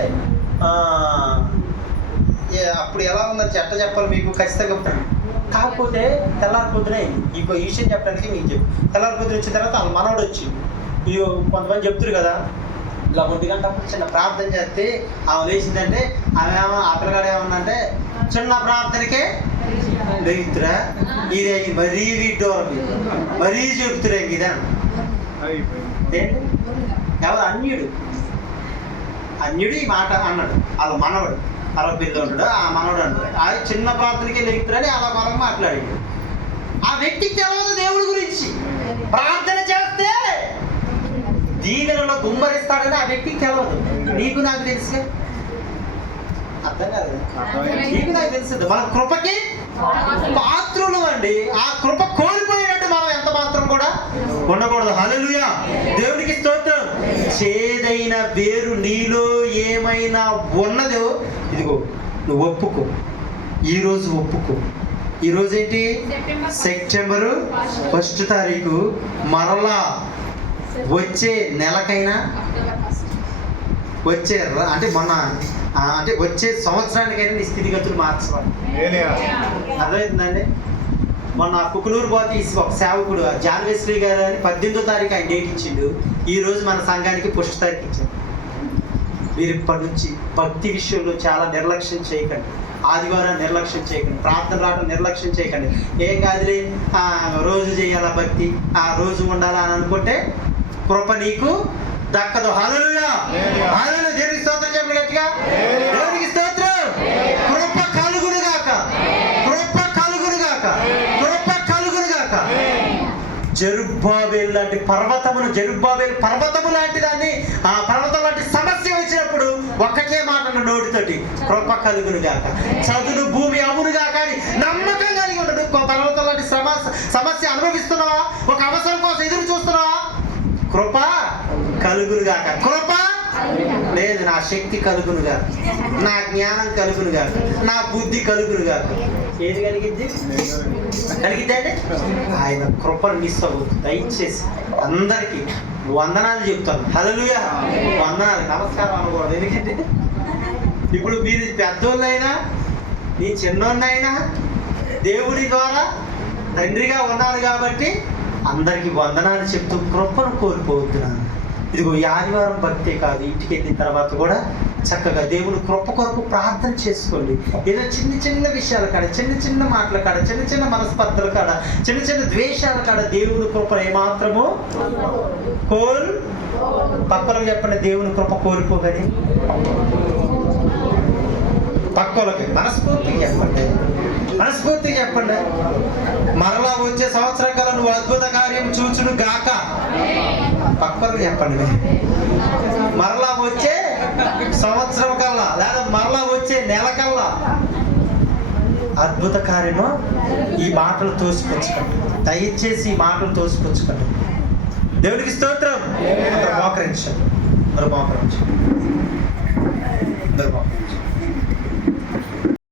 అప్పుడు ఎలా ఉందని ఎట్లా చెప్పాలి మీకు ఖచ్చితంగా. కాకపోతే తెల్లారి పొద్దునే ఈ విషయం చెప్పడానికి మీకు చెప్పు. తెల్లారి పొద్దున వచ్చిన తర్వాత వాళ్ళ మనవడు వచ్చి కొంతమంది చెప్తారు కదా, ఇలా 1 గంట చిన్న ప్రార్థన చేస్తే ఆమె లేచిందంటే ఆమె ఆ పిల్లగాడు ఏమన్నంటే చిన్న ప్రార్థనకే లేగుతురా ఇది మరీ వీటోరం మరీ చెబుతురా ఇదా ఎవరు అన్యుడు ఈ మాట అన్నాడు. వాళ్ళ మనవడు అలా పిల్ల ఉంటాడు, ఆ మనవడు అంటాడు ఆ చిన్న ప్రార్థనకే లేగుతురని అలా మనం మాట్లాడాడు. ఆ వ్యక్తికి తెలియదు దేవుడి గురించి. ప్రార్థన చేస్తే దీవెనలో గుమ్మరిస్తాడని ఆ వ్యక్తికి తెలియదు. నీకు నాకు తెలుసు. అర్థం కాదు. నీకు నాకు తెలుసు. మన కృపకి పాత్రులు అండి. ఆ కృప కోల్పోయినట్టు మనం ఎంత మాత్రం కూడా ఉండకూడదు. హల్లెలూయా. దేవునికి స్తోత్రం. చేదైన వేరు నీలో ఏమైనా ఉన్నదో ఇదిగో నువ్వు ఒప్పుకో. ఈరోజు ఒప్పుకో. ఈరోజు ఏంటి? సెప్టెంబరు 1 తారీఖు. మరలా వచ్చే నెలకైనా వచ్చే సంవత్సరానికైనా నీ స్థితిగతులు మార్చాలి. అర్థమవుతుందండి? మొన్న కుకునూరు పోతే ఒక సేవకుడు జాన్ వెస్లీ గారు అని 18వ తారీఖు ఆయన డేట్ ఇచ్చిండు. ఈ రోజు మన సంఘానికి 1 తారీఖు ఇచ్చాడు. మీరు ఇప్పటి నుంచి భక్తి విషయంలో చాలా నిర్లక్ష్యం చేయకండి. ఆదివారం నిర్లక్ష్యం చేయకండి. ప్రార్థన రావడం నిర్లక్ష్యం చేయకండి. ఏం కాదులే రోజు చేయాలా భక్తి, ఆ రోజు ఉండాలా అని అనుకుంటే కృప నీకు దక్కదు. హల్లెలూయా. హల్లెలూయా. దేవునికి స్తోత్రం చెప్పండి గట్టిగా. దేవునికి స్తోత్రం. కృప కలుగును గాక. కృప కలుగును గాక. కృప కలుగును గాక. జెరుబ్బాబెలు లాంటి జెరుబ్బాబెలు పర్వతము లాంటి దాన్ని, ఆ పర్వతం లాంటి సమస్య వచ్చినప్పుడు ఒక్కటే మాట నోటితోటి కృప కలుగును గాక. చదువు భూమి అమ్మును గాక అని నమ్మకం కలిగి ఉండడు. పర్వతం లాంటి సమస్య అనుభవిస్తున్నావా? ఒక అవసరం కోసం ఎదురు చూస్తున్నావా? కృప కలుగునుగాక. కృప లేదు, నా శక్తి కలుగునుగాక, నా జ్ఞానం కలుగునుగాక, నా బుద్ధి కలుగునుగాక. ఏది కలిగిద్ది? కలిగిద్దండి ఆయన కృపను మిస్ అవ్వద్దు. దయచేసి అందరికీ వందనాలు చెప్తాను. హల్లెలూయా. వందనాలు, నమస్కారం అనకూడదు. ఎందుకంటే ఇప్పుడు మీరు పెద్దోళ్ళైనా నీ చిన్నోళ్ళైనా దేవుడి ద్వారా తండ్రిగా ఉన్నారు కాబట్టి అందరికి వందనాలు చెప్తూ కృపను కోల్పోతున్నాను. ఇదిగో ఈ ఆదివారం భక్తే కాదు, ఇంటికి వెళ్ళిన తర్వాత కూడా చక్కగా దేవుని కృప కొరకు ప్రార్థన చేసుకోండి. ఏదో చిన్న విషయాల కాడ, చిన్న మాటల కాడ, చిన్న మనస్పర్ధల కాడ, చిన్న ద్వేషాల కాడ దేవుని కృప ఏమాత్రము పక్కలకు చెప్పండి. దేవుని కృప కోల్పోగని పక్కలకి మనస్ఫూర్తిగా చెప్పండి. మరలా వచ్చే సంవత్సరం కల్లా నువ్వు అద్భుత కార్యం చూచును గాక. పక్కలకు చెప్పండి. మరలా వచ్చే సంవత్సరం కల్లా లేదా మరలా వచ్చే నెల కల్లా అద్భుత కార్యము ఈ మాటలు తోసిపుచ్చుకోండి. దయచేసి ఈ మాటలు తోసిపుచ్చుకోండి. దేవునికి స్తోత్రం. మోకరించండి.